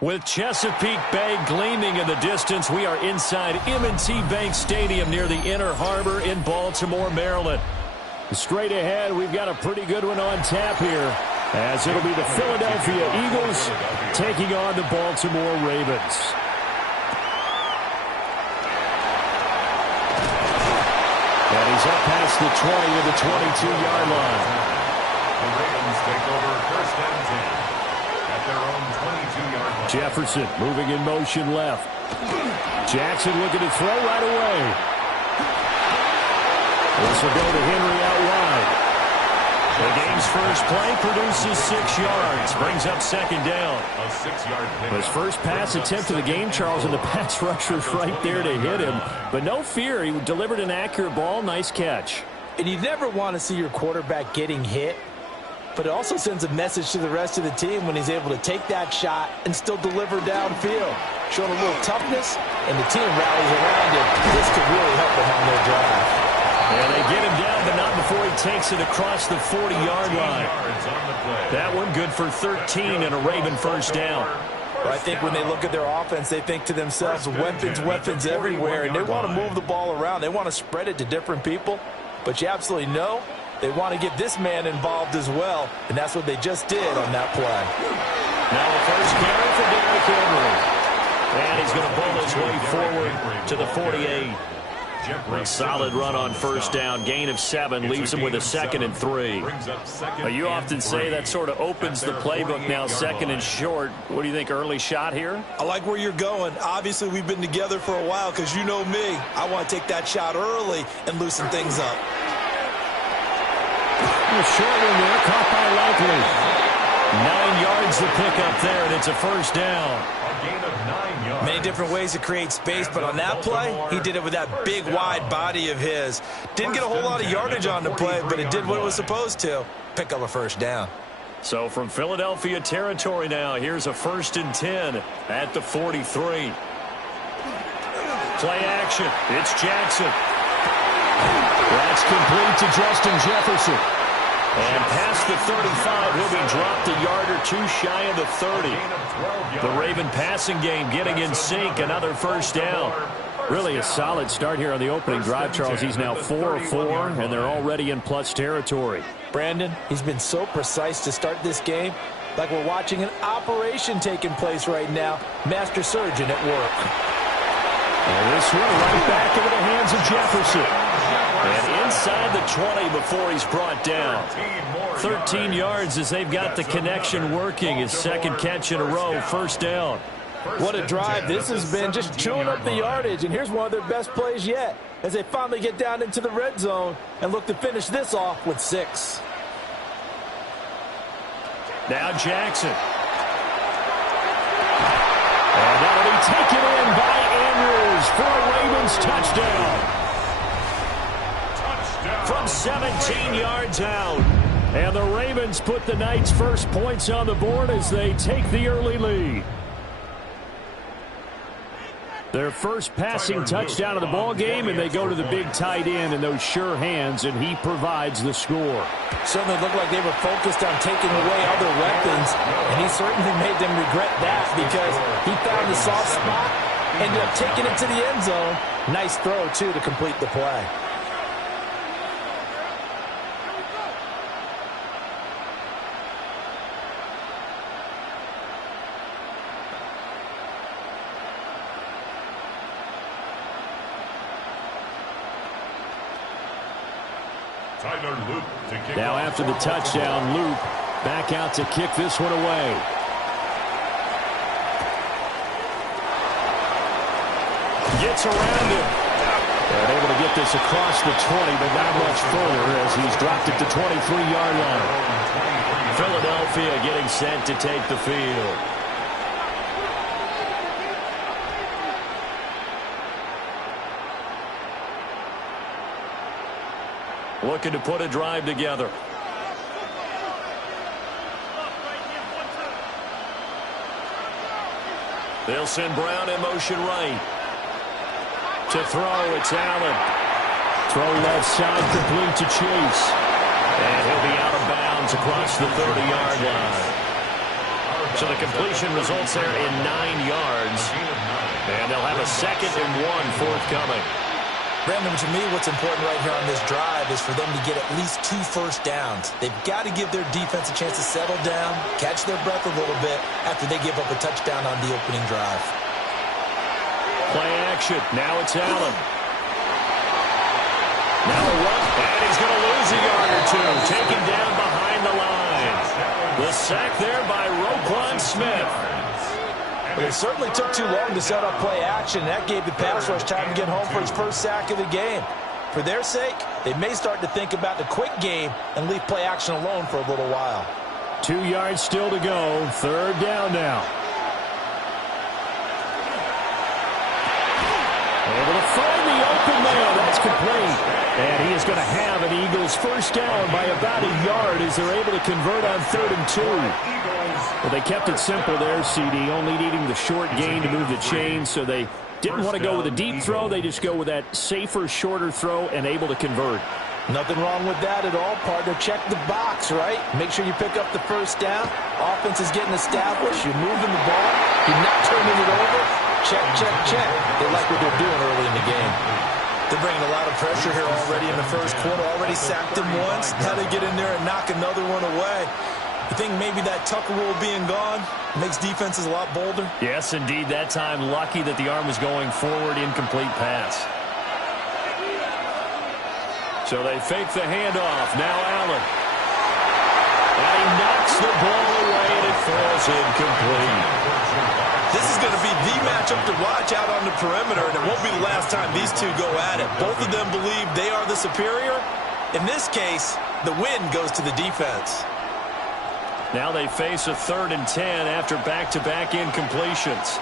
With Chesapeake Bay gleaming in the distance, we are inside M&T Bank Stadium near the Inner Harbor in Baltimore, Maryland. Straight ahead, we've got a pretty good one on tap here, as it'll be the Philadelphia Eagles taking on the Baltimore Ravens. And he's up past the 20 to the 22-yard line. The Ravens take over first and 10 at their own 22-yard line. Jefferson moving in motion left. Jackson looking to throw right away. This will go to Henry out wide. The game's first play produces 6 yards. Brings up second down. A 6-yard pick. His first pass attempt of the game, Charles, and the pass rusher's right there to hit him. But no fear, he delivered an accurate ball. Nice catch. And you never want to see your quarterback getting hit, but it also sends a message to the rest of the team when he's able to take that shot and still deliver downfield. Showing a little toughness, and the team rallies around him. This could really help them on their drive. And they get him down, but not before he takes it across the 40-yard line. That one good for 13 and a Raven first down. But I think when they look at their offense, they think to themselves, weapons everywhere, and they want to move the ball around. They want to spread it to different people, but you absolutely know they want to get this man involved as well, and that's what they just did on that play. Now a first carry for Derrick Henry. And he's going to pull his way forward to the 48. A solid run on first down. Gain of 7 leaves him with a 2nd and 3. You often say that sort of opens the playbook now, 2nd and short. What do you think, early shot here? I like where you're going. Obviously, we've been together for a while because you know me. I want to take that shot early and loosen things up. A short one there, caught by Likely. 9 yards to pick up there, and it's a first down. A gain of 9 yards. Many different ways to create space, but on that play, he did it with that big, wide body of his. Didn't get a whole lot of yardage on the play, but it did what it was supposed to. Pick up a first down. So from Philadelphia territory now, here's a 1st and 10 at the 43. Play action. It's Jackson. That's complete to Justin Jefferson. And past the 35, he'll be dropped a yard or two shy of the 30. The Raven passing game getting in sync. Another 1st down. Really a solid start here on the opening drive, Charles. He's now 4 of 4, and they're already in plus territory. Brandon, he's been so precise to start this game, like we're watching an operation taking place right now. Master surgeon at work. And this one right back into the hands of Jefferson. And inside the 20 before he's brought down. 13 yards as they've got the connection working. His 2nd catch in a row, 1st down. What a drive this has been, just chewing up the yardage. And here's one of their best plays yet as they finally get down into the red zone and look to finish this off with 6. Now Jackson. And that'll be taken in by Andrews for a Ravens touchdown. From 17 yards out. And the Ravens put the Knights' first points on the board as they take the early lead. Their first passing touchdown of the ball game, and they go to the big tight end in those sure hands, and he provides the score. Certainly looked like they were focused on taking away other weapons, and he certainly made them regret that because he found the soft spot, ended up taking it to the end zone. Nice throw, too, to complete the play. Now after the touchdown, Loop back out to kick this one away. Gets around him. And able to get this across the 20, but not much further as he's dropped it to 23-yard line. Philadelphia getting set to take the field. Looking to put a drive together. They'll send Brown in motion right. To throw, it's Allen. Throw left side, complete to Chase. And he'll be out of bounds across the 30-yard line. So the completion results there in 9 yards. And they'll have a 2nd and 1 forthcoming. Brandon, to me, what's important right here on this drive is for them to get at least 2 first downs. They've got to give their defense a chance to settle down, catch their breath a little bit after they give up a touchdown on the opening drive. Play action. Now it's Allen. Now a run, and he's going to lose a yard or two. Taken down behind the line. The sack there by Roquan Smith. But it certainly took too long to set up play action. That gave the pass rush time to get home for his first sack of the game. For their sake, they may start to think about the quick game and leave play action alone for a little while. 2 yards still to go. 3rd down now. Able to find the open man. That's complete. And he is going to have an Eagles first down by about a yard as they're able to convert on 3rd and 2. Well, they kept it simple there, CD, only needing the short gain to move the chains, so they didn't want to go with a deep throw. They just go with that safer, shorter throw and able to convert. Nothing wrong with that at all, partner. Check the box, right? Make sure you pick up the first down. Offense is getting established. You're moving the ball. You're not turning it over. Check, check, check. They like what they're doing early in the game. They're bringing a lot of pressure here already in the first quarter. Already sacked him once. Now they get in there and knock another one away. You think maybe that Tucker rule being gone makes defenses a lot bolder? Yes, indeed. That time, lucky that the arm was going forward, incomplete pass. So they fake the handoff. Now Allen. And he knocks the ball away, and it falls incomplete. This is going to be the matchup to watch out on the perimeter, and it won't be the last time these two go at it. Both of them believe they are the superior. In this case, the win goes to the defense. Now they face a 3rd and 10 after back-to-back incompletions.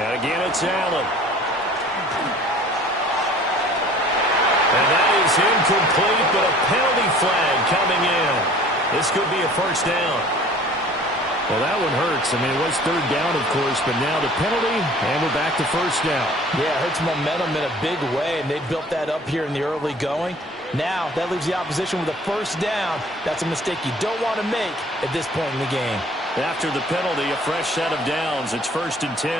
And again, it's Allen. And that is incomplete, but a penalty flag coming in. This could be a first down. Well, that one hurts. I mean, it was third down, of course, but now the penalty, and we're back to first down. Yeah, it hurts momentum in a big way, and they built that up here in the early going. Now, that leaves the opposition with a first down. That's a mistake you don't want to make at this point in the game. After the penalty, a fresh set of downs. It's 1st and 10.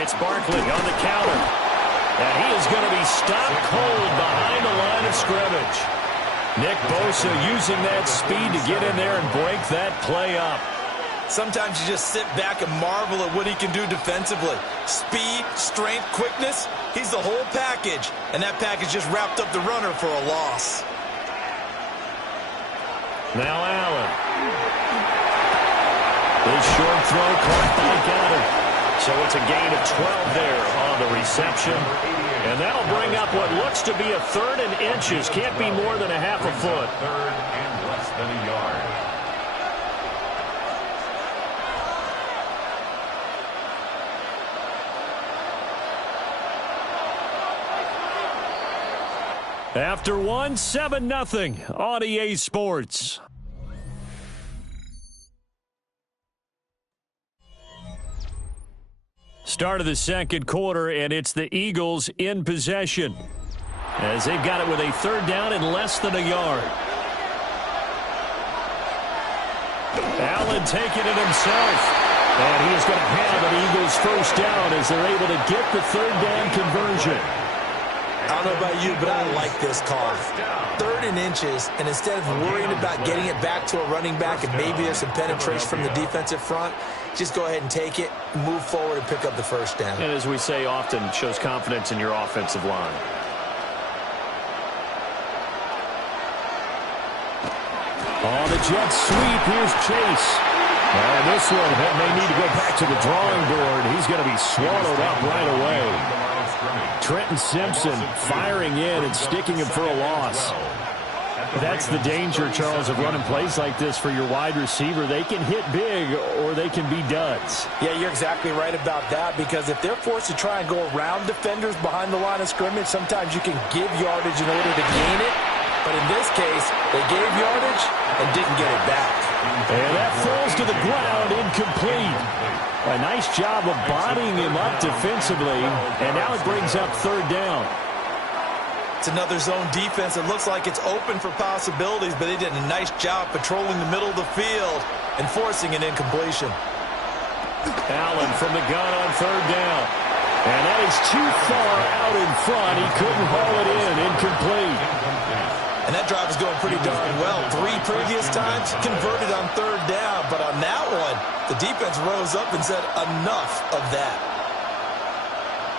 It's Barkley on the counter. And he is going to be stopped cold behind the line of scrimmage. Nick Bosa using that speed to get in there and break that play up. Sometimes you just sit back and marvel at what he can do defensively. Speed, strength, quickness, he's the whole package. And that package just wrapped up the runner for a loss. Now Allen. His short throw caught by Goddard. So it's a gain of 12 there on the reception. And that'll bring up what looks to be a 3rd and inches. Can't be more than a half a foot. 3rd and less than a yard. After one, 7-0 on EA Sports. Start of the second quarter, and it's the Eagles in possession as they've got it with a 3rd down and less than a yard. Allen taking it himself, and he is going to have an Eagles first down as they're able to get the 3rd down conversion. I don't know about you, but I like this call. 3rd and inches, and instead of worrying about getting it back to a running back and maybe there's some penetration from the defensive front, just go ahead and take it, move forward, and pick up the first down. And as we say often, shows confidence in your offensive line. On the jet sweep, here's Chase. And this one may need to go back to the drawing board. He's going to be swallowed up right away. Trenton Simpson firing in and sticking him for a loss. That's the danger, Charles, of running plays like this for your wide receiver. They can hit big or they can be duds. Yeah, you're exactly right about that, because if they're forced to try and go around defenders behind the line of scrimmage, sometimes you can give yardage in order to gain it. But in this case, they gave yardage and didn't get it back. And that falls to the ground, incomplete. A nice job of bodying him up defensively, and now it brings up 3rd down. It's another zone defense. It looks like it's open for possibilities, but they did a nice job patrolling the middle of the field and forcing an incompletion. Allen from the gun on 3rd down. And that is too far out in front. He couldn't haul it in. Incomplete. And that drive is going pretty darn well. 3 previous times converted on 3rd down. But on that one, the defense rose up and said, enough of that.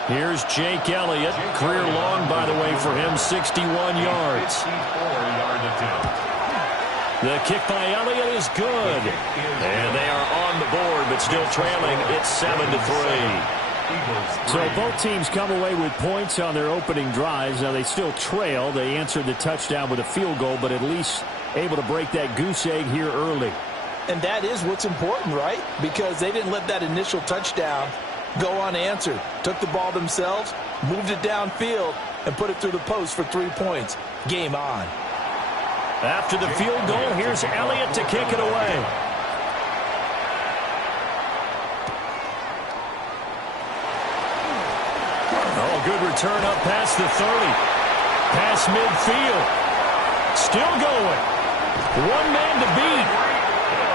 Here's Jake Elliott. Career long, by the way, for him, 61 yards. The kick by Elliott is good. And they are on the board, but still trailing. It's 7-3. So both teams come away with points on their opening drives. Now they still trail. They answered the touchdown with a field goal, but at least able to break that goose egg here early. And that is what's important, right? Because they didn't let that initial touchdown go unanswered. Took the ball themselves, moved it downfield, and put it through the post for 3 points. Game on. After the field goal, here's Elliott to kick it away. Oh, good return up past the 30. Past midfield. Still going. One man to beat.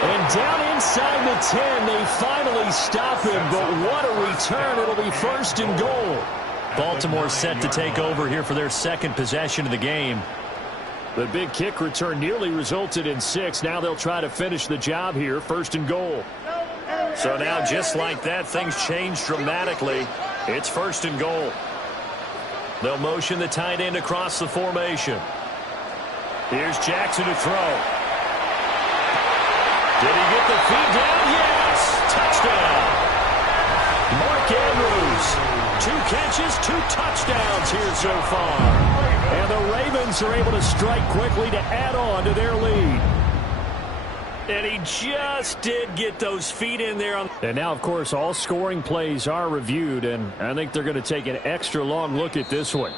And down inside the 10, they finally stop him. But what a return. It'll be 1st and goal. Baltimore set to take over here for their 2nd possession of the game. The big kick return nearly resulted in 6. Now they'll try to finish the job here. 1st and goal. So now just like that, things change dramatically. It's 1st and goal. They'll motion the tight end across the formation. Here's Jackson to throw. Did he get the feet down? Yes! Touchdown! Mark Andrews. 2 catches, 2 touchdowns here so far. And the Ravens are able to strike quickly to add on to their lead. And he just did get those feet in there. And now, of course, all scoring plays are reviewed, and I think they're going to take an extra long look at this one.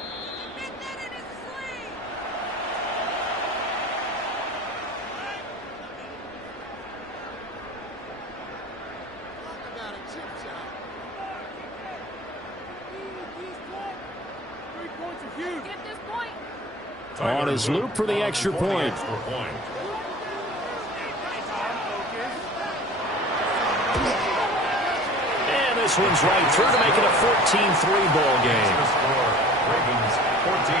On his loop for the extra point. And this one's right through to make it a 14-3 ball game. Ravens 14,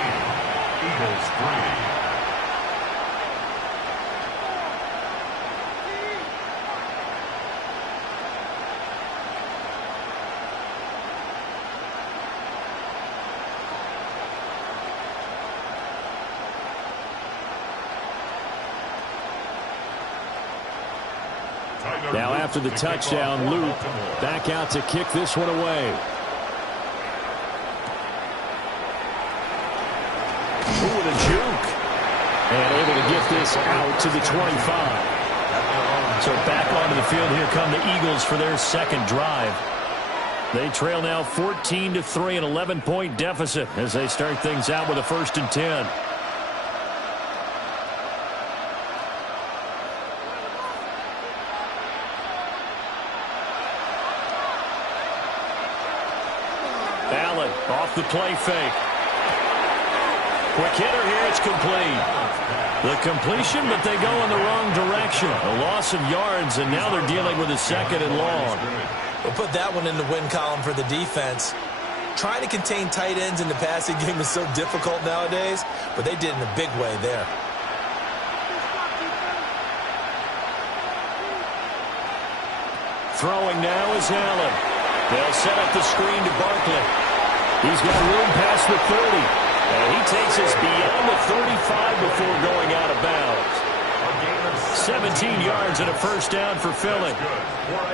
Eagles 3. Now after the touchdown, Luke back out to kick this one away. Ooh, with a juke. And able to get this out to the 25. So back onto the field, here come the Eagles for their second drive. They trail now 14-3, an 11-point deficit as they start things out with a 1st and 10. Allen off the play fake. Quick hitter here, it's complete. The completion, but they go in the wrong direction. A loss of yards, and now they're dealing with a 2nd and long. We'll put that one in the win column for the defense. Trying to contain tight ends in the passing game is so difficult nowadays, but they did in a big way there. Throwing now is Allen. They'll set up the screen to Barkley. He's got room past the 30. And he takes us beyond the 35 before going out of bounds. 17 yards and a 1st down for Philly.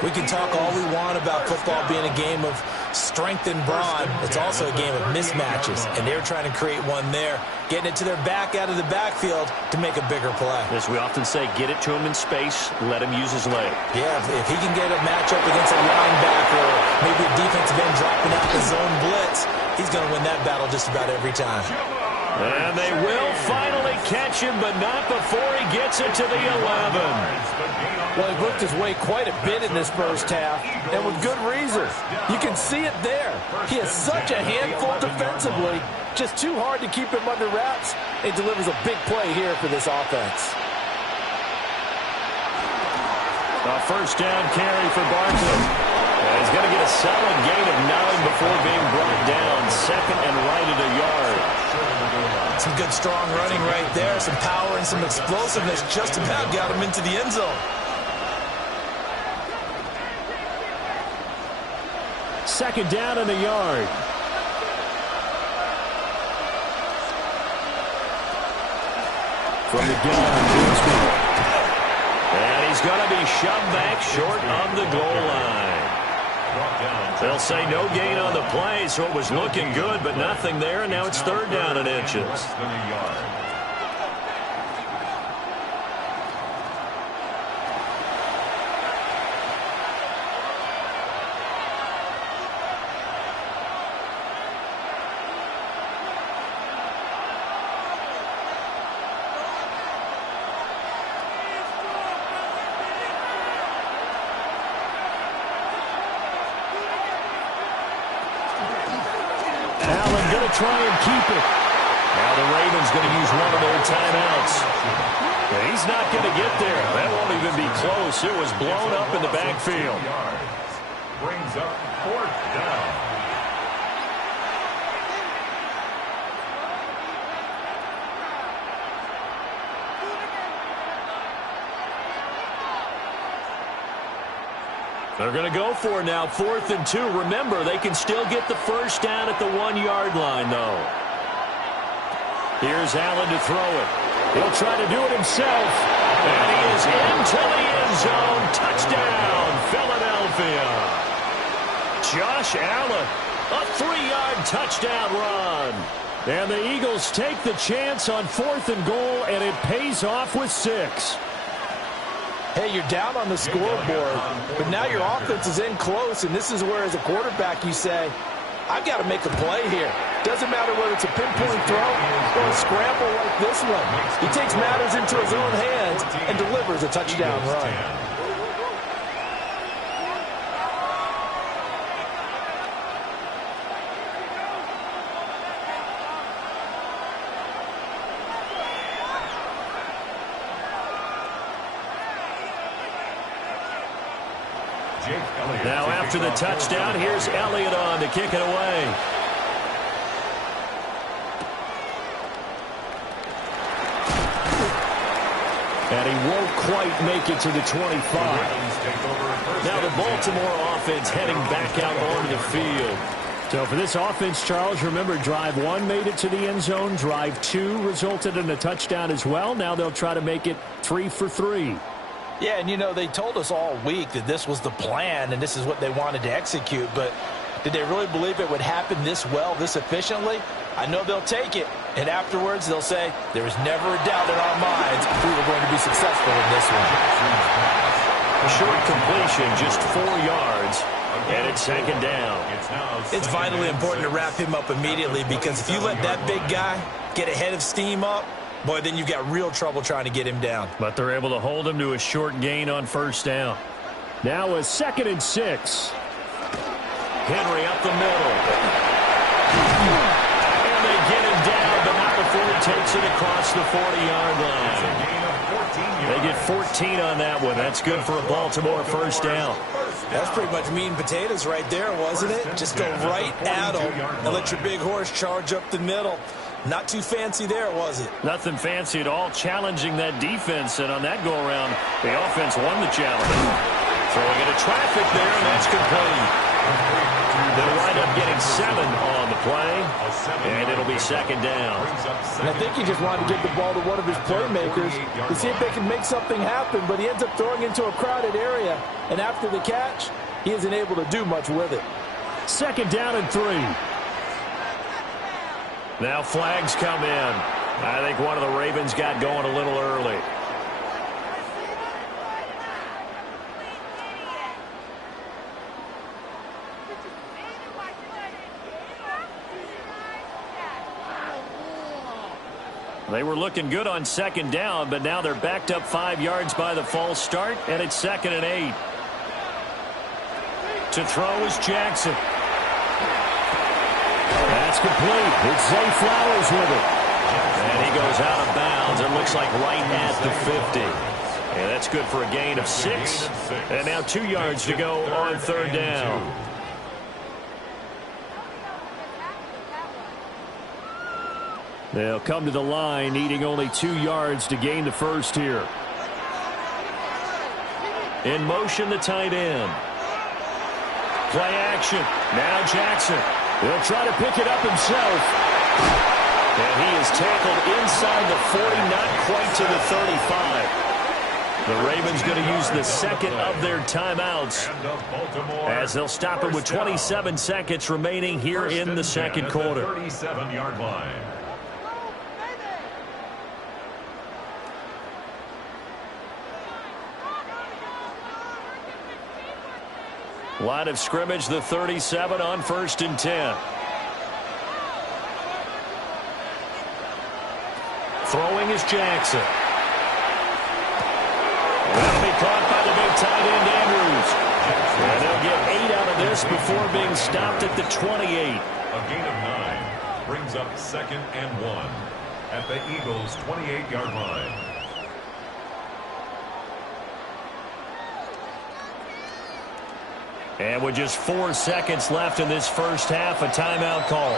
We can talk all we want about football being a game of strength and brawn. It's also a game of mismatches, and they're trying to create one there, getting it to their back out of the backfield to make a bigger play. As we often say, get it to him in space, let him use his leg. Yeah, if he can get a matchup against a linebacker, maybe a defensive end dropping out the zone blitz, he's going to win that battle just about every time. And they will finally catch him, but not before he gets it to the 11. Well, he worked his way quite a bit in this first half, and with good reason. You can see it there. He has such a handful defensively, just too hard to keep him under wraps. He delivers a big play here for this offense. A 1st down carry for Barkley. He's going to get a solid gain of 9 before being brought down. 2nd and right at a yard. Some good strong running right there. Some power and some explosiveness just about got him into the end zone. 2nd down and a yard. From the gun, Bigsby. And he's going to be shoved back short of the goal line. They'll say no gain on the play, so it was looking good, but nothing there, and now it's 3rd down and inches. Allen going to try and keep it. Now the Ravens going to use one of their timeouts. He's not going to get there. That won't even be close. It was blown up in the backfield. Brings up 4th down. They're going to go for it now, 4th and 2. Remember, they can still get the 1st down at the 1-yard line, though. Here's Allen to throw it. He'll try to do it himself. And he is into the end zone. Touchdown, Philadelphia. Josh Allen, a 3-yard touchdown run. And the Eagles take the chance on 4th and goal, and it pays off with 6. Hey, you're down on the scoreboard, but now your offense is in close, and this is where, as a quarterback, you say, I've got to make a play here. Doesn't matter whether it's a pinpoint throw or a scramble like this one. He takes matters into his own hands and delivers a touchdown run. Jake Elliott. Now after the touchdown, here's Elliott on to kick it away. And he won't quite make it to the 25. Now the Baltimore offense heading back out onto the field. So for this offense, Charles, remember, drive 1 made it to the end zone. Drive 2 resulted in a touchdown as well. Now they'll try to make it 3 for 3. Yeah, and, you know, they told us all week that this was the plan and this is what they wanted to execute. But did they really believe it would happen this well, this efficiently? I know they'll take it. And afterwards, they'll say, there was never a doubt in our minds we were going to be successful in this one. A short completion, just 4 yards. And it's second down. It's vitally important to wrap him up immediately, because if you let that big guy get ahead of steam up, boy, then you've got real trouble trying to get him down. But they're able to hold him to a short gain on first down. Now a 2nd and 6. Henry up the middle. And they get him down, but not before he takes it across the 40-yard line. They get 14 on that one. That's good for a Baltimore first down. That's pretty much meat and potatoes right there, wasn't it? Just go right at them and let your big horse charge up the middle. Not too fancy there, was it? Nothing fancy at all, challenging that defense. And on that go-around, the offense won the challenge. Throwing into traffic there, and that's complete. They'll wind up getting 7 on the play, and it'll be second down. And I think he just wanted to give the ball to one of his playmakers to see if they can make something happen, but he ends up throwing into a crowded area, and after the catch, he isn't able to do much with it. 2nd down and 3. Now flags come in. I think one of the Ravens got going a little early. They were looking good on 2nd down, but now they're backed up 5 yards by the false start, and it's 2nd and 8. To throw is Jackson. That's complete. It's Zay Flowers with it. And he goes out of bounds. It looks like right at the 50. And that's good for a gain of 6. And now 2 yards to go on 3rd down. They'll come to the line, needing only 2 yards to gain the first here. In motion, the tight end. Play action. Now Jackson. He'll try to pick it up himself. And he is tackled inside the 40, not quite to the 35. The Ravens going to use the 2nd of their timeouts, as they'll stop it with 27 seconds remaining here in the 2nd quarter. 37-yard line. Line of scrimmage, the 37 on 1st and 10. Throwing is Jackson. That'll be caught by the big tight end, Andrews. And they'll get 8 out of this before being stopped at the 28. A gain of 9 brings up 2nd and 1 at the Eagles' 28-yard line. And with just 4 seconds left in this first half, a timeout call.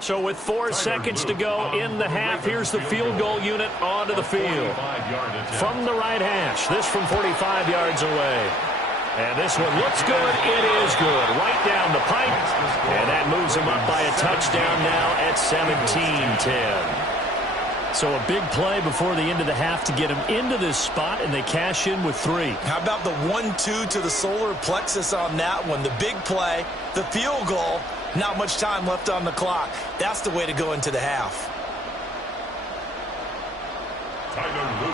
So with 4 seconds to go in the half, here's the field goal unit onto the field. From the right hash, this from 45 yards away. And this one looks good. It is good. Right down the pipe. And that moves him up by a touchdown now at 17-10. So a big play before the end of the half to get him into this spot, and they cash in with 3. How about the 1-2 to the solar plexus on that one? The big play, the field goal, not much time left on the clock. That's the way to go into the half.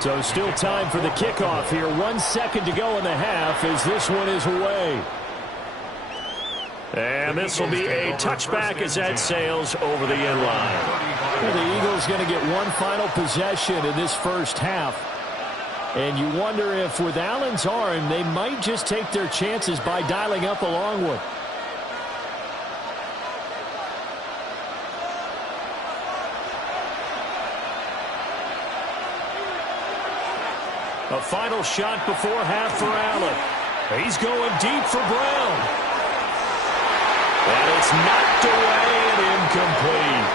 So still time for the kickoff here. 1 second to go in the half as this one is away. And this will be a touchback as that sails over the end line. Well, the Eagles going to get one final possession in this first half. And you wonder if with Allen's arm, they might just take their chances by dialing up a long one. A final shot before half for Allen. He's going deep for Brown. And it's knocked away and incomplete.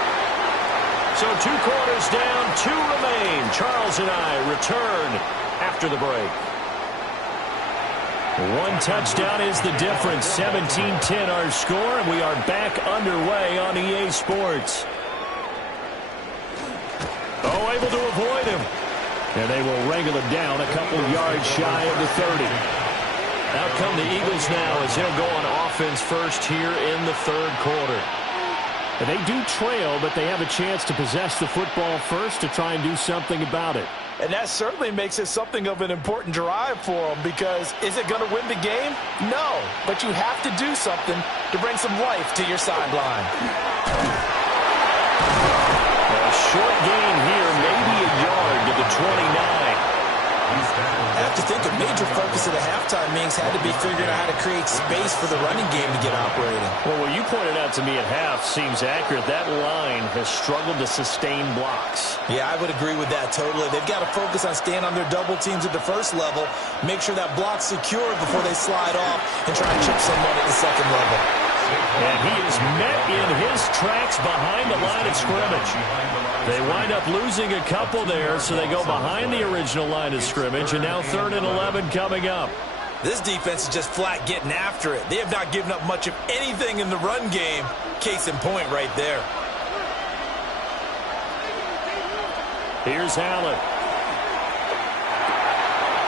So 2 quarters down, 2 remain. Charles and I return after the break. 1 touchdown is the difference. 17-10 our score, and we are back underway on EA Sports. Oh, able to avoid him. And they will wrangle him down a couple yards shy of the 30. Out come the Eagles now as they'll go on offense first here in the 3rd quarter. And they do trail, but they have a chance to possess the football first to try and do something about it. And that certainly makes it something of an important drive for them, because is it going to win the game? No, but you have to do something to bring some life to your sideline. A short gain here, maybe a yard to the 29. I have to think a major focus of the halftime meetings had to be figuring out how to create space for the running game to get operating. Well, what you pointed out to me at half seems accurate. That line has struggled to sustain blocks. Yeah, I would agree with that totally. They've got to focus on staying on their double teams at the first level, make sure that block's secured before they slide off and try and chip someone at the second level. And he is met in his tracks behind the line of scrimmage. They wind up losing a couple there, so they go behind the original line of scrimmage, and now 3rd and 11 coming up. This defense is just flat getting after it. They have not given up much of anything in the run game. Case in point right there. Here's Allen.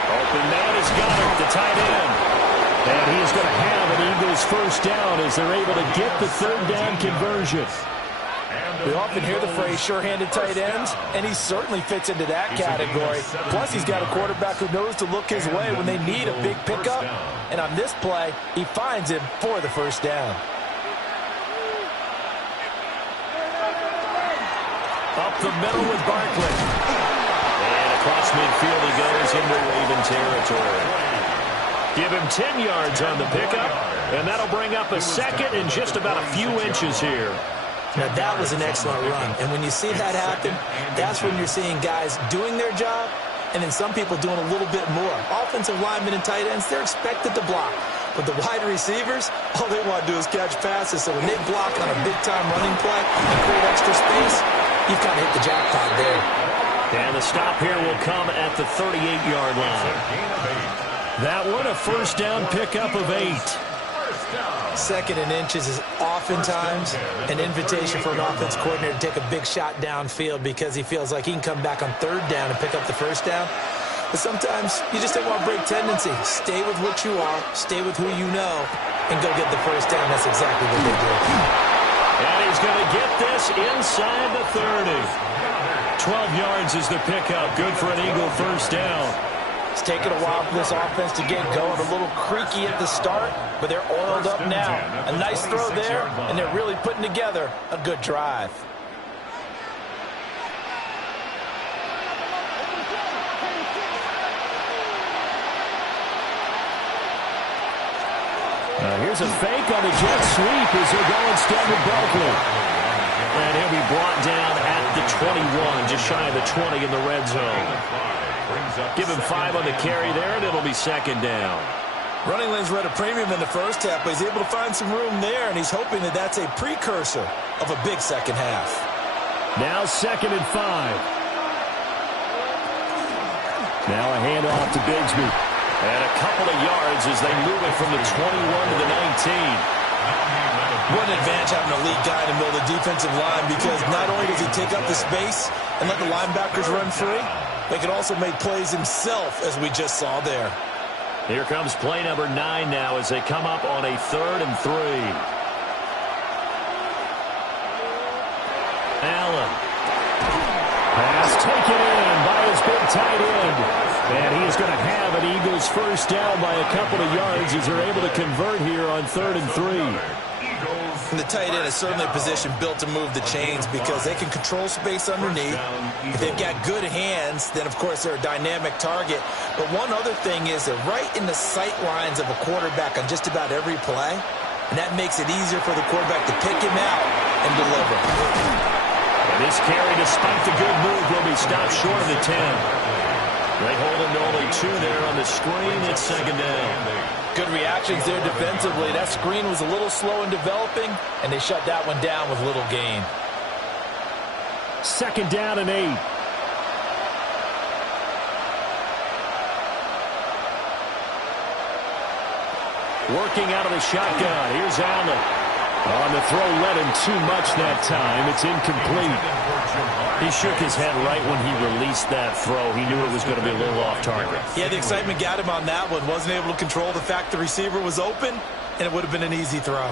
Open man is Goddard, the tight end. And he is going to have an Eagles first down as they're able to get the 3rd down conversion. We often hear the phrase sure-handed tight ends, and he certainly fits into that category. Plus, he's got a quarterback who knows to look his way when they need a big pickup. And on this play, he finds him for the first down. Up the middle with Barkley. And across midfield he goes into Raven territory. Give him 10 yards on the pickup, and that'll bring up a 2nd and just about a few inches here. Now, that was an excellent run. And when you see that happen, that's when you're seeing guys doing their job and then some people doing a little bit more. Offensive linemen and tight ends, they're expected to block. But the wide receivers, all they want to do is catch passes. So when they block on a big-time running play and create extra space, you've kind of hit the jackpot there. And the stop here will come at the 38-yard line. That one, a first down pickup of 8. 2nd and inches is oftentimes an invitation for an offense coordinator to take a big shot downfield because he feels like he can come back on 3rd down and pick up the first down. But sometimes you just don't want to break tendency. Stay with what you are, stay with who you know, and go get the first down. That's exactly what they did. And he's going to get this inside the 30. 12 yards is the pickup. Good for an Eagle first down. It's taken a while for this offense to get going. A little creaky at the start, but they're oiled up now. A nice throw there, and they're really putting together a good drive. Here's a fake on the jet sweep as they're going instead with Barkley. And he'll be brought down at the 21, just shy of the 20 in the red zone. Give him 5 on the carry there, and it'll be 2nd down. Running lanes were at a premium in the first half, but he's able to find some room there, and he's hoping that that's a precursor of a big second half. Now 2nd and 5. Now a handoff to Bigsby. And a couple of yards as they move it from the 21 to the 19. What an advantage having a lead guy in the middle of the defensive line, because not only does he take up the space and let the linebackers run free, but he can also make plays himself, as we just saw there. Here comes play number 9 now as they come up on a 3rd and 3. Allen. Pass taken in by his big tight end. And he is going to have an Eagles first down by a couple of yards as they're able to convert here on 3rd and 3. Eagles. And the tight end is certainly a position built to move the chains because they can control space underneath. If they've got good hands, then, of course, they're a dynamic target. But one other thing is they're right in the sight lines of a quarterback on just about every play, and that makes it easier for the quarterback to pick him out and deliver. And this carry, despite the good move, will be stopped short of the 10. They hold him to only 2 there on the screen. It's second down. Good reactions there defensively. That screen was a little slow in developing, and they shut that one down with little gain. Second down and 8. Working out of the shotgun. Here's Allen. On the throw, led him too much that time. It's incomplete. He shook his head right when he released that throw. He knew it was going to be a little off target. Yeah, the excitement got him on that one. Wasn't able to control the fact the receiver was open, and it would have been an easy throw.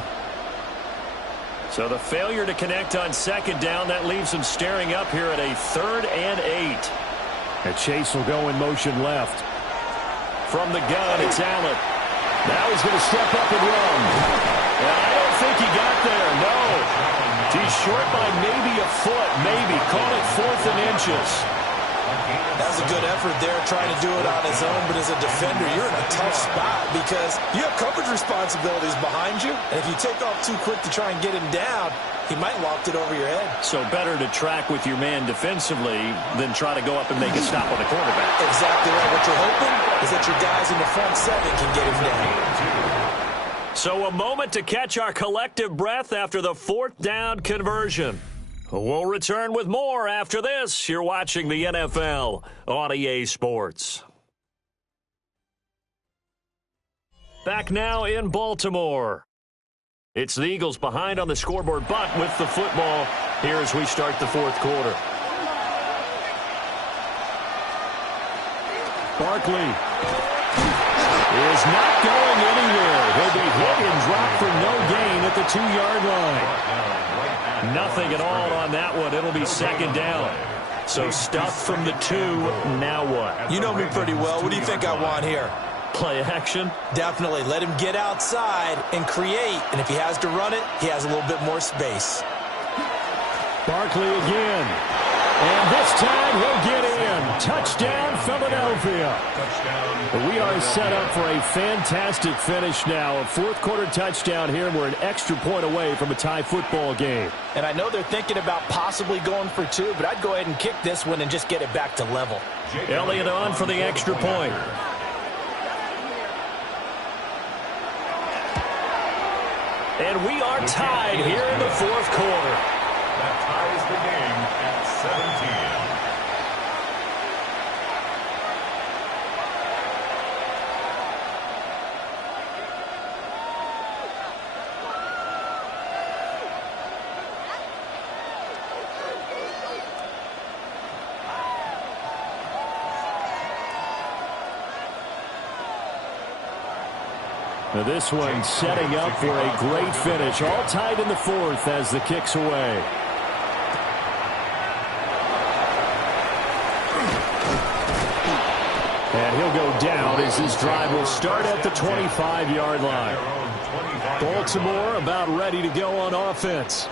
So the failure to connect on second down, that leaves him staring up here at a 3rd and 8. And Chase will go in motion left. From the gun, it's Allen. Now he's going to step up and run. And I don't think he got there, no. He's short by maybe a foot, maybe. Call it 4th and inches. That was a good effort there trying to do it on his own, but as a defender, you're in a tough spot because you have coverage responsibilities behind you, and if you take off too quick to try and get him down, he might loft it over your head. So better to track with your man defensively than try to go up and make a stop on the quarterback. Exactly right. What you're hoping is that your guys in the front 7 can get him down. So a moment to catch our collective breath after the 4th down conversion. We'll return with more after this. You're watching the NFL on EA Sports. Back now in Baltimore. It's the Eagles behind on the scoreboard, but with the football here as we start the 4th quarter. Barkley is not going anywhere. He'll be hit and dropped for no gain at the 2-yard line. Nothing at all on that one. It'll be second down. So stuffed from the 2. Now what? You know me pretty well. What do you think I want here? Play action? Definitely. Let him get outside and create. And if he has to run it, he has a little bit more space. Barkley again. And this time he'll get in. Touchdown, Philadelphia. We are set up for a fantastic finish now. A 4th quarter touchdown here, and we're an extra point away from a tie football game. And I know they're thinking about possibly going for 2, but I'd go ahead and kick this one and just get it back to level. Elliott on for the extra point. And we are tied here in the 4th quarter. That ties the game at 17. Now this one setting up for a great finish. All tied in the 4th as the kick's away. And he'll go down as this drive will start at the 25-yard line. Baltimore about ready to go on offense.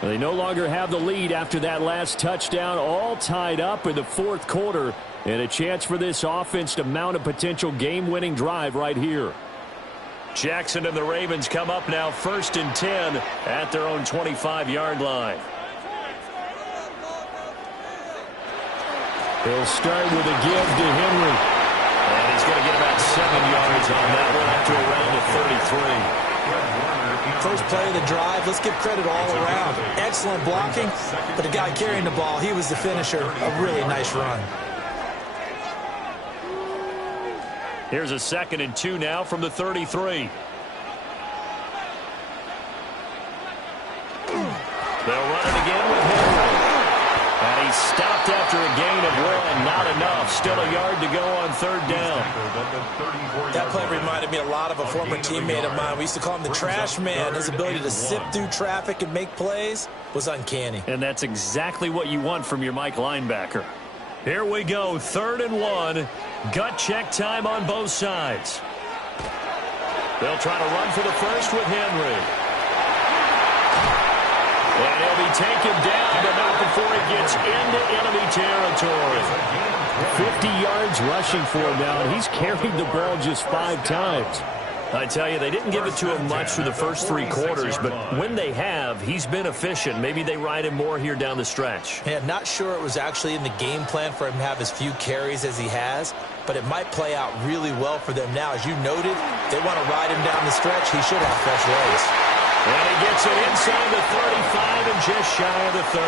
They no longer have the lead after that last touchdown. All tied up in the 4th quarter. And a chance for this offense to mount a potential game-winning drive right here. Jackson and the Ravens come up now 1st and 10 at their own 25-yard line. He'll start with a give to Henry. And he's going to get about 7 yards on that one after around the 33. First play of the drive, let's give credit all around. Excellent blocking, but the guy carrying the ball, he was the finisher. A really nice run. Here's a 2nd and 2 now from the 33. They'll run it again with Henry. And he's stopped after a gain of 1. Not enough. Still a yard to go on 3rd down. That play reminded me a lot of a former teammate of mine. We used to call him the trash man. His ability to sift through traffic and make plays was uncanny. And that's exactly what you want from your Mike linebacker. Here we go, 3rd and 1. Gut check time on both sides. They'll try to run for the first with Henry. And he'll be taken down, but not before he gets into enemy territory. 50 yards rushing for him now, and he's carried the ball just 5 times. I tell you, they didn't give it to him much for the first 3 quarters, but when they have, he's been efficient. Maybe they ride him more here down the stretch. Yeah, not sure it was actually in the game plan for him to have as few carries as he has, but it might play out really well for them now. As you noted, they want to ride him down the stretch. He should have fresh legs. And he gets it inside the 35 and just shy of the 30.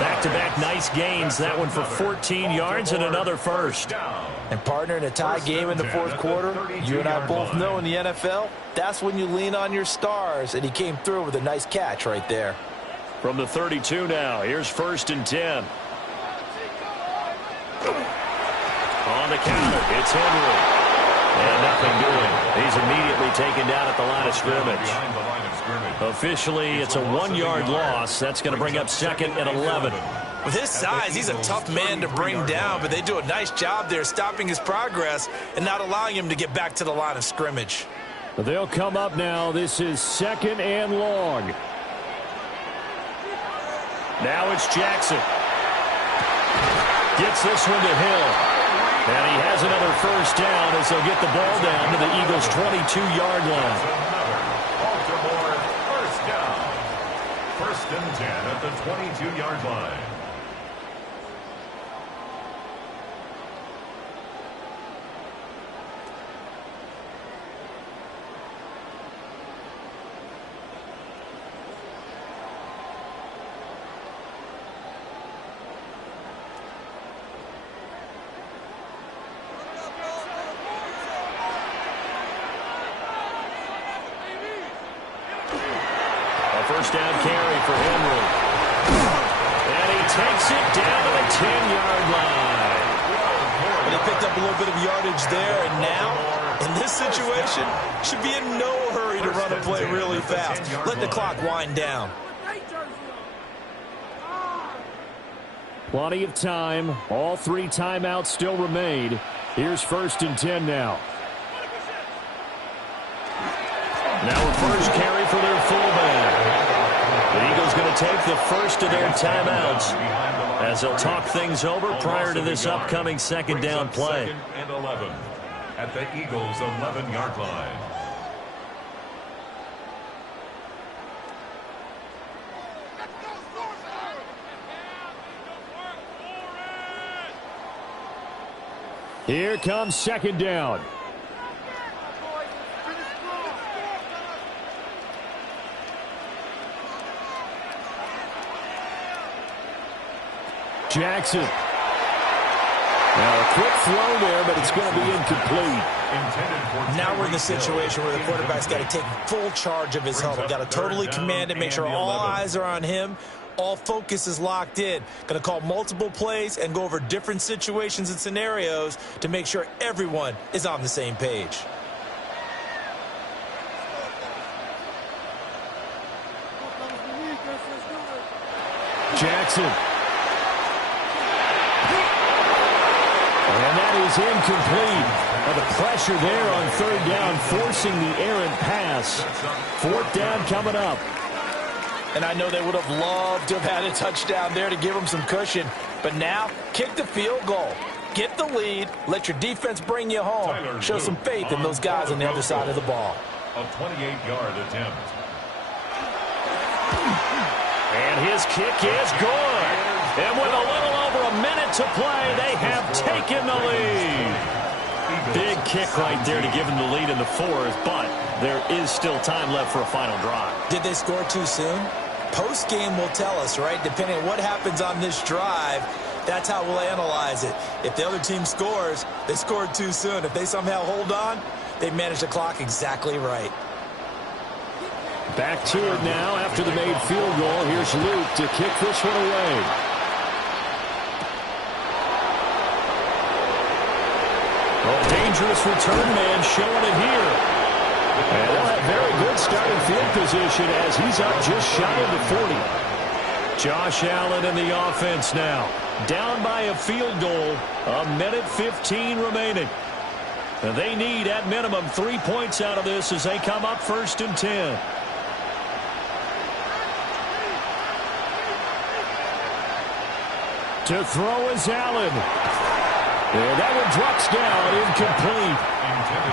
Back-to-back nice gains. That one for 14 yards and another first. And partner, in a tie game in the fourth quarter, you and I both know in the NFL, that's when you lean on your stars, and he came through with a nice catch right there. From the 32 now, here's 1st and 10. On the counter, it's Henry. And nothing doing. He's immediately taken down at the line of scrimmage. Officially, it's a 1-yard loss. That's going to bring up 2nd and 11. With his size, he's a tough man to bring down, but they do a nice job there stopping his progress and not allowing him to get back to the line of scrimmage. They'll come up now. This is 2nd and long. Now it's Jackson. Gets this one to Hill. And he has another first down as they'll get the ball down to the Eagles' 22-yard line. Baltimore first down. 1st and 10 at the 22-yard line. First down carry for Henry. And he takes it down to the 10-yard line. But he picked up a little bit of yardage there, and now, in this situation, should be in no hurry to run a play really fast. Let the clock wind down. Plenty of time. All 3 timeouts still remain. Here's 1st and 10 now. Now a first carry for their fullback. The Eagles going to take the first of their timeouts as they'll talk things over prior to this upcoming 2nd down play. 2nd and 11 at the Eagles' 11-yard line. Here comes 2nd down. Jackson. Now a quick throw there, but it's going to be incomplete. Now we're in the situation where the quarterback's got to take full charge of his huddle. Got to totally command it, make sure all eyes are on him. All focus is locked in. Going to call multiple plays and go over different situations and scenarios to make sure everyone is on the same page. Jackson. And that is incomplete. The pressure there on 3rd down, forcing the errant pass. 4th down coming up. And I know they would have loved to have had a touchdown there to give them some cushion. But now, kick the field goal. Get the lead. Let your defense bring you home. Show some faith in those guys on the other side of the ball. A 28-yard attempt. And his kick is good. And with a little over a minute to play, they have taken the lead. Big kick right there to give them the lead in the 4th, but there is still time left for a final drive. Did they score too soon? Post-game will tell us, right? Depending on what happens on this drive, that's how we'll analyze it. If the other team scores, they scored too soon. If they somehow hold on, they managed the clock exactly right. Back to it now after the made field goal. Here's Luke to kick this one away. Well, dangerous return man showing it here. And they'll have very good starting field position as he's up just shy of the 40. Josh Allen in the offense now. Down by a field goal. 1:15 remaining. And they need, at minimum, 3 points out of this as they come up 1st and 10. To throw is Allen. And that one drops down, incomplete.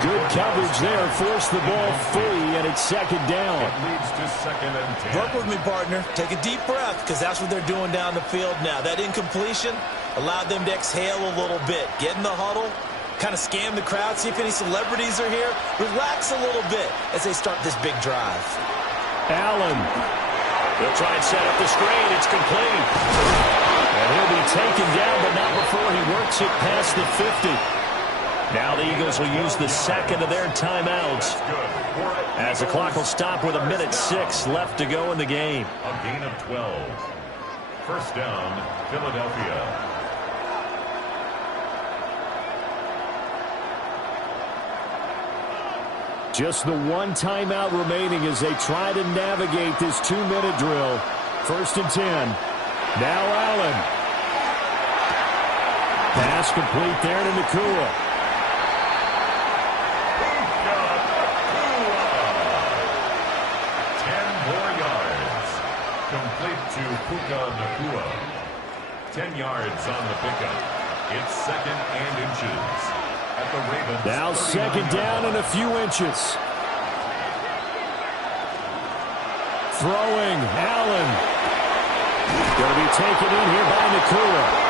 Good coverage there, forced the ball free, and it's second down. It leads to 2nd and 10. Work with me, partner. Take a deep breath, because that's what they're doing down the field now. That incompletion allowed them to exhale a little bit. Get in the huddle, kind of scan the crowd, see if any celebrities are here. Relax a little bit as they start this big drive. Allen. They'll try and set up the screen. It's complete. And he'll be taken down, but not before he works it past the 50. Now the Eagles will use the second of their timeouts, as the clock will stop with 1:06 left to go in the game. A gain of 12. First down, Philadelphia. Just the one timeout remaining as they try to navigate this 2-minute drill. 1st and 10. Now Allen. Pass complete there to Nacua. 10 more yards. Complete to Puka Nacua. 10 yards on the pickup. It's 2nd and inches. At the Ravens. Now 2nd down and a few inches. Throwing, Allen. Going to be taken in here by Nacua.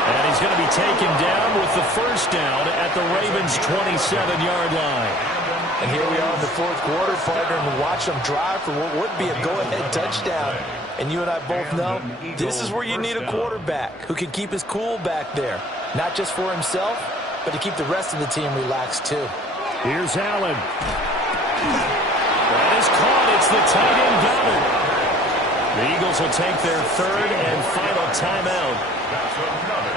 And he's going to be taken down with the first down at the Ravens' 27-yard line. And here we are in the 4th quarter, partner, and watch them drive for what would be a go-ahead touchdown. And you and I both know this is where you need a quarterback who can keep his cool back there. Not just for himself, but to keep the rest of the team relaxed too. Here's Allen. That is caught. It's the tight end Goddard. The Eagles will take their 3rd and final timeout,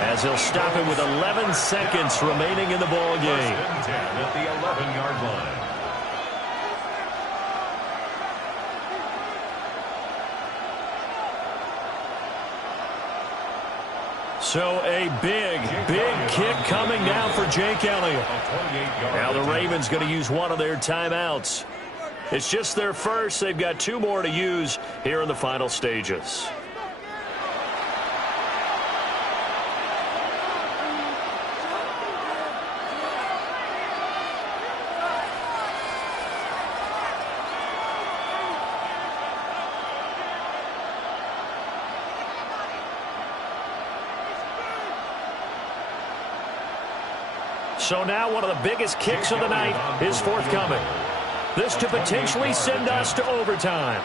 as he'll stop it with 11 seconds remaining in the ball game. 1st and 10 at the 11-yard line. So a big kick coming down for Jake Elliott. Now the Ravens going to use one of their timeouts. It's just their first. They've got 2 more to use here in the final stages. So now one of the biggest kicks of the night is forthcoming. This to potentially send us to overtime.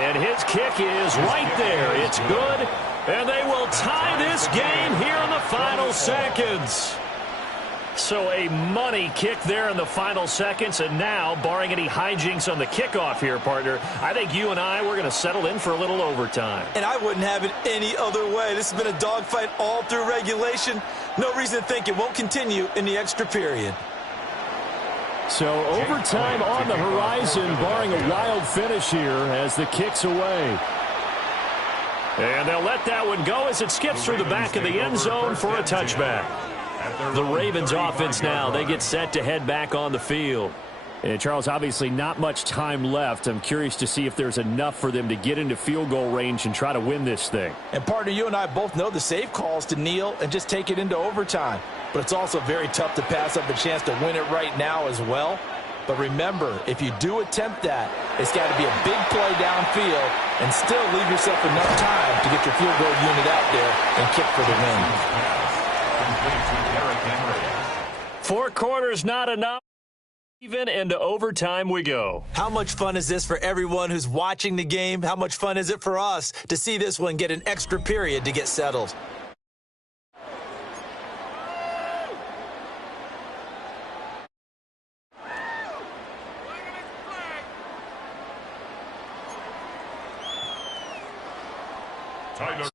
And his kick is right there. It's good. And they will tie this game here in the final seconds. So a money kick there in the final seconds. And now, barring any hijinks on the kickoff here, partner, I think you and I, we're going to settle in for a little overtime. And I wouldn't have it any other way. This has been a dogfight all through regulation. No reason to think it won't continue in the extra period. So overtime on the horizon, barring a wild finish here as the kick's away. And they'll let that one go as it skips through the back of the end zone for a touchback. The Ravens offense now, they get set to head back on the field. And Charles, obviously not much time left. I'm curious to see if there's enough for them to get into field goal range and try to win this thing. And partner, you and I both know the safe calls to kneel and just take it into overtime. But it's also very tough to pass up a chance to win it right now as well. But remember, if you do attempt that, it's got to be a big play downfield and still leave yourself enough time to get your field goal unit out there and kick for the win. 4 quarters not enough. Even into overtime we go. How much fun is this for everyone who's watching the game? How much fun is it for us to see this one get an extra period to get settled? Tyler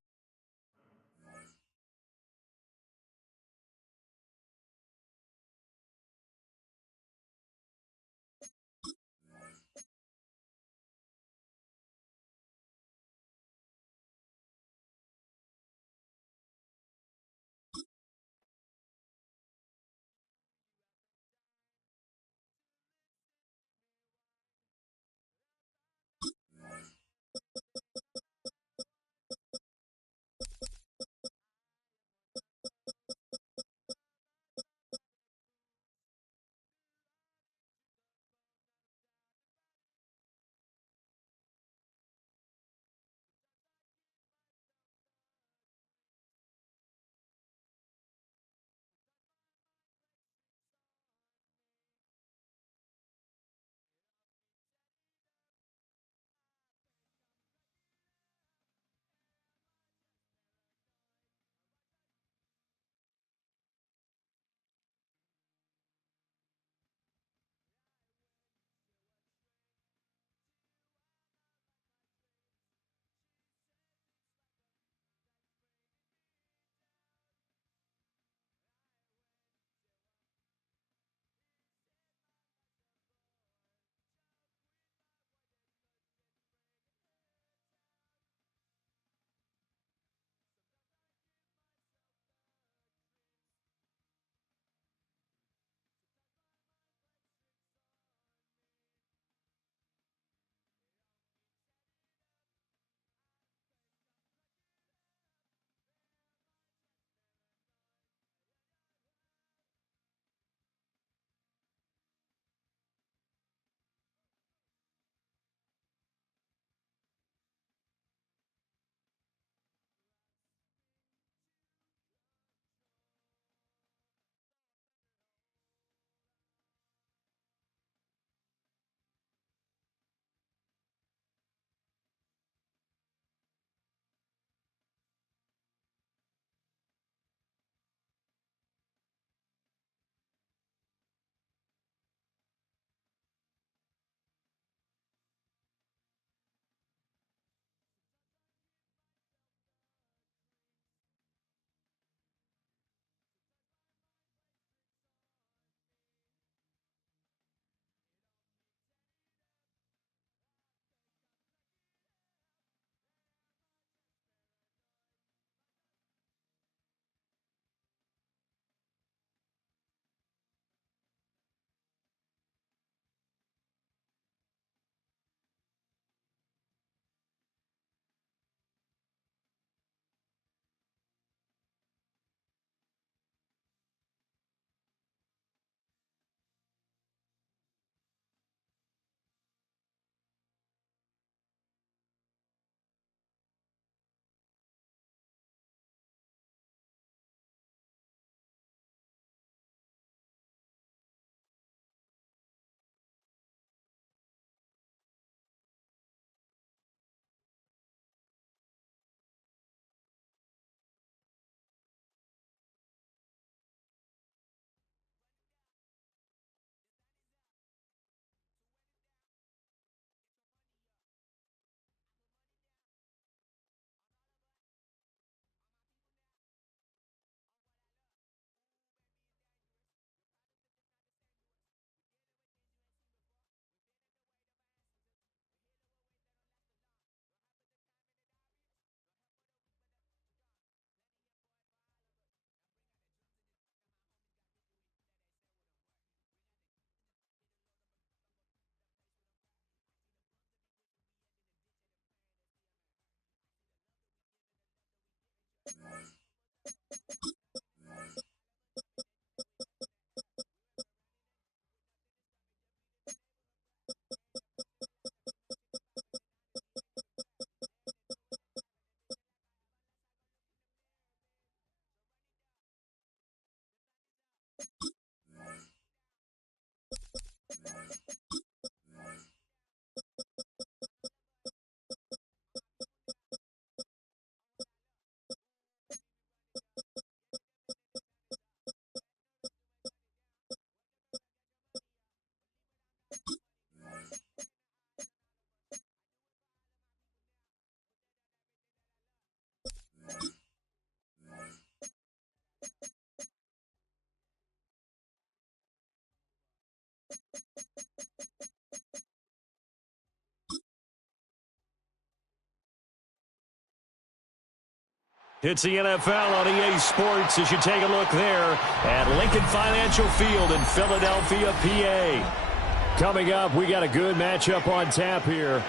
It's the NFL on EA Sports as you take a look there at Lincoln Financial Field in Philadelphia, PA. Coming up, we got a good matchup on tap here,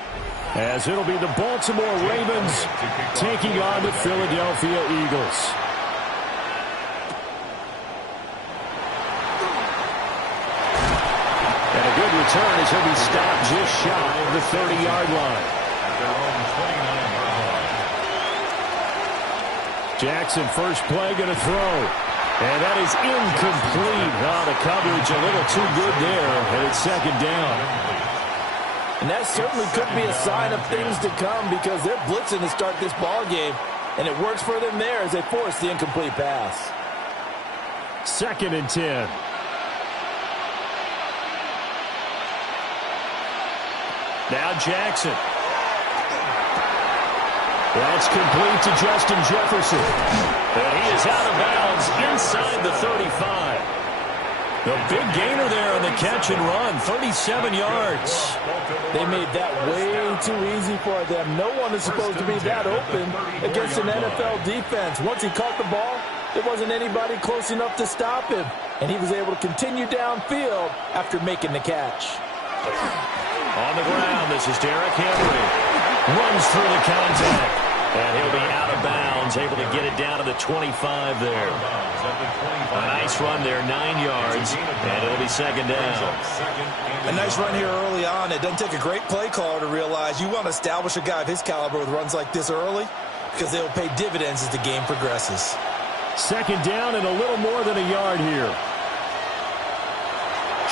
as it'll be the Baltimore Ravens taking on the Philadelphia Eagles. And a good return as he'll be stopped just shy of the 30-yard line. At their own 29-yard line. Jackson, first play, going to throw. And that is incomplete. Oh, the coverage a little too good there, and it's second down. And that certainly could be a sign of things to come, because they're blitzing to start this ball game, and it works for them there as they force the incomplete pass. 2nd and 10. Now Jackson. That's complete to Justin Jefferson. And he is out of bounds inside the 35. The big gainer there on the catch and run, 37 yards. They made that way too easy for them. No one is supposed to be that open against an NFL defense. Once he caught the ball, there wasn't anybody close enough to stop him. And he was able to continue downfield after making the catch. On the ground, this is Derrick Henry. Runs through the contact. And he'll be out of bounds, able to get it down to the 25 there. A nice run there, 9 yards, and it'll be second down. A nice run here early on. It doesn't take a great play caller to realize you want to establish a guy of his caliber with runs like this early, because they'll pay dividends as the game progresses. Second down and a little more than a yard here.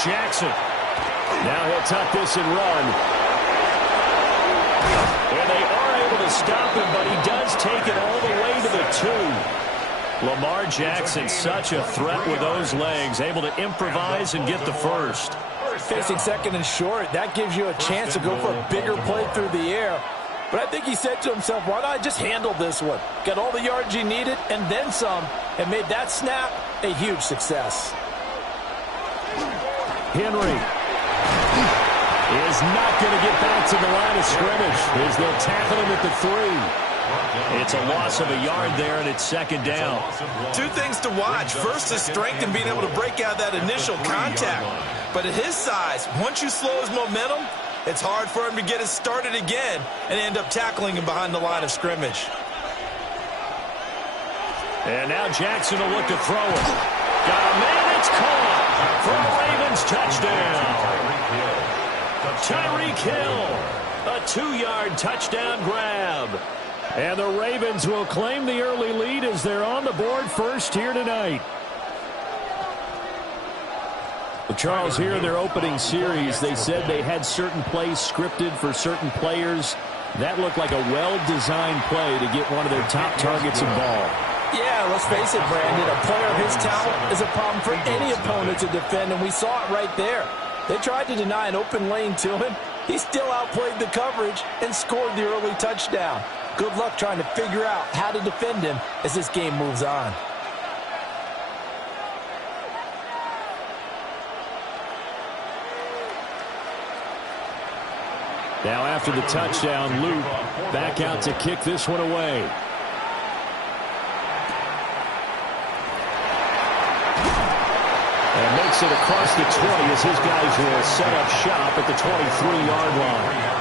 Jackson. Now he'll tuck this and run. And they are able to stop him, but he does take it all the way to the 2. Lamar Jackson, such a threat with those legs, able to improvise and get the first. Facing 2nd and short, that gives you a chance to go for a bigger play through the air. But I think he said to himself, why not just handle this one? Got all the yards he needed and then some, and made that snap a huge success. Henry is not going to get back to the line of scrimmage as they'll tackle him at the 3. It's a loss of a yard there, and it's second down. 2 things to watch. First is strength and being able to break out that initial contact. But at his size, once you slow his momentum, it's hard for him to get it started again and end up tackling him behind the line of scrimmage. And now Jackson will look to throw it. Got a man, it's caught for a Ravens touchdown. Tyreek Hill, a 2-yard touchdown grab. And the Ravens will claim the early lead as they're on the board first here tonight. Well, Charles, here in their opening series, they said they had certain plays scripted for certain players. That looked like a well-designed play to get one of their top targets involved. Yeah, let's face it, Brandon. A player of his talent is a problem for any opponent to defend, and we saw it right there. They tried to deny an open lane to him. He still outplayed the coverage and scored the early touchdown. Good luck trying to figure out how to defend him as this game moves on. Now after the touchdown, Luke back out to kick this one away. And makes it across the 20 as his guys will set up shop at the 23-yard line.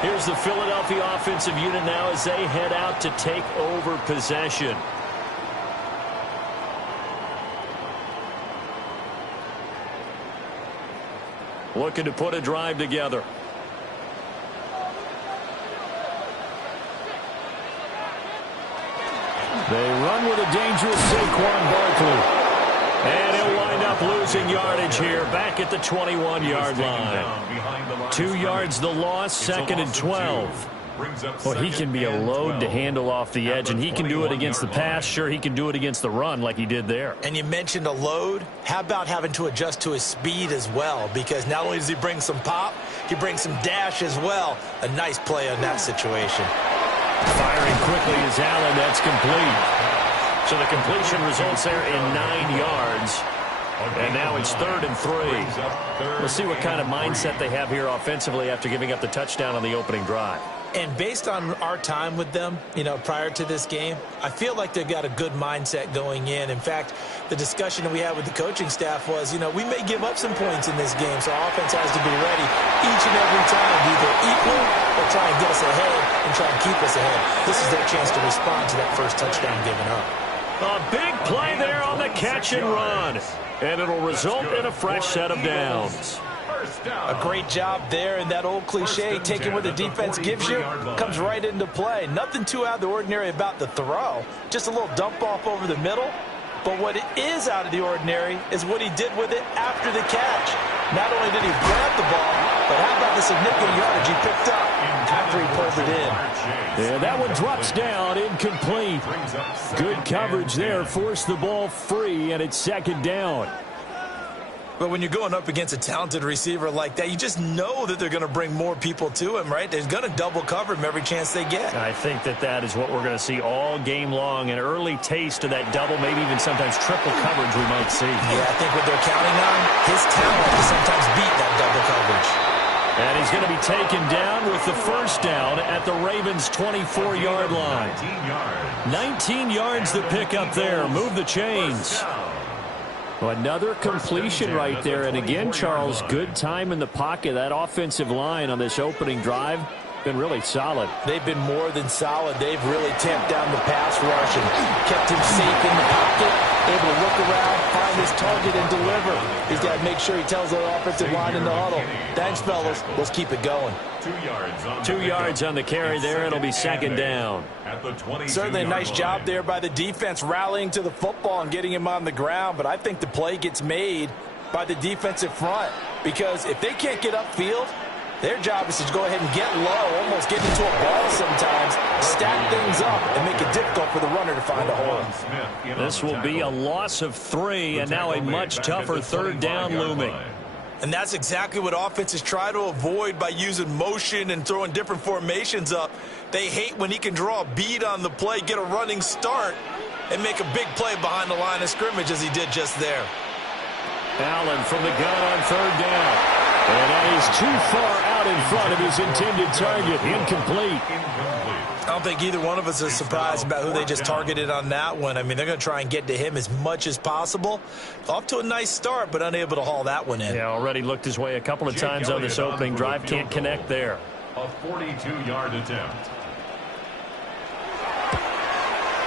Here's the Philadelphia offensive unit now as they head out to take over possession. Looking to put a drive together. They run with a dangerous Saquon Barkley. And he'll wind up losing yardage here back at the 21-yard line. 2 yards the loss, 2nd and 12. Well, he can be a load to handle off the edge, and he can do it against the pass. Sure, he can do it against the run like he did there. And you mentioned a load. How about having to adjust to his speed as well? Because not only does he bring some pop, he brings some dash as well. A nice play on that situation. Firing quickly is Allen. That's complete. So the completion results there in 9 yards. And now it's 3rd and 3. We'll see what kind of mindset they have here offensively after giving up the touchdown on the opening drive. And based on our time with them, prior to this game, I feel like they've got a good mindset going in. In fact, the discussion that we had with the coaching staff was, we may give up some points in this game, so our offense has to be ready each and every time to either equal or try and get us ahead and try and keep us ahead. This is their chance to respond to that first touchdown given up. A big play there on the catch and run. And it'll result in a fresh set of downs. A great job there, and that old cliche, taking what the defense gives you, comes right into play. Nothing too out of the ordinary about the throw. Just a little dump off over the middle. But what is out of the ordinary is what he did with it after the catch. Not only did he grab the ball, but how about the significant yardage he picked up after he pulled it in? Yeah, that one drops down, incomplete. Good coverage there, forced the ball free, and it's 2nd down. But when you're going up against a talented receiver like that, you just know that they're going to bring more people to him, right? They're going to double cover him every chance they get. I think that is what we're going to see all game long. An early taste of that double, maybe even sometimes triple coverage we might see. Yeah, I think what they're counting on, his talent to sometimes beat that double coverage. And he's going to be taken down with the first down at the Ravens' 24-yard line. 19 yards to pick up there. Move the chains. Well, another completion right there. And again, Charles, good time in the pocket. That offensive line on this opening drive been really solid. They've been more than solid. They've really tamped down the pass rush and kept him safe in the pocket, able to look around, find his target, and deliver. He's got to make sure he tells the offensive line in the huddle, thanks, fellas. Let's keep it going. 2 yards on the carry there. It'll be 2nd down. Certainly a nice job there by the defense rallying to the football and getting him on the ground, but I think the play gets made by the defensive front because if they can't get upfield, their job is to go ahead and get low, almost get into a ball sometimes, stack things up, and make it difficult for the runner to find a hole. This will be a loss of 3, and now a much tougher 3rd down looming. And that's exactly what offenses try to avoid by using motion and throwing different formations up. They hate when he can draw a bead on the play, get a running start, and make a big play behind the line of scrimmage as he did just there. Allen from the gun on 3rd down. And that is too far out in front of his intended target. Incomplete. I don't think either one of us is surprised about who they just targeted on that one. I mean, they're going to try and get to him as much as possible. Off to a nice start, but unable to haul that one in. Yeah, already looked his way a couple of times on this opening drive. Can't connect there. A 42-yard attempt.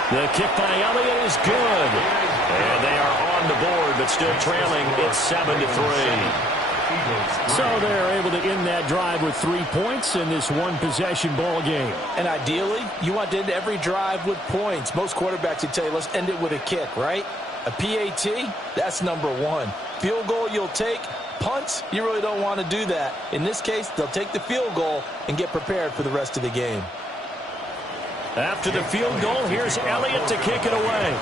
The kick by Elliott is good. And they are on the board, but still trailing. It's 7-3. So they're able to end that drive with 3 points in this one-possession ball game. And ideally, you want to end every drive with points. Most quarterbacks would tell you, let's end it with a kick, right? A PAT, that's number 1. Field goal you'll take. Punts, you really don't want to do that. In this case, they'll take the field goal and get prepared for the rest of the game. After the field goal, here's Elliott to kick it away.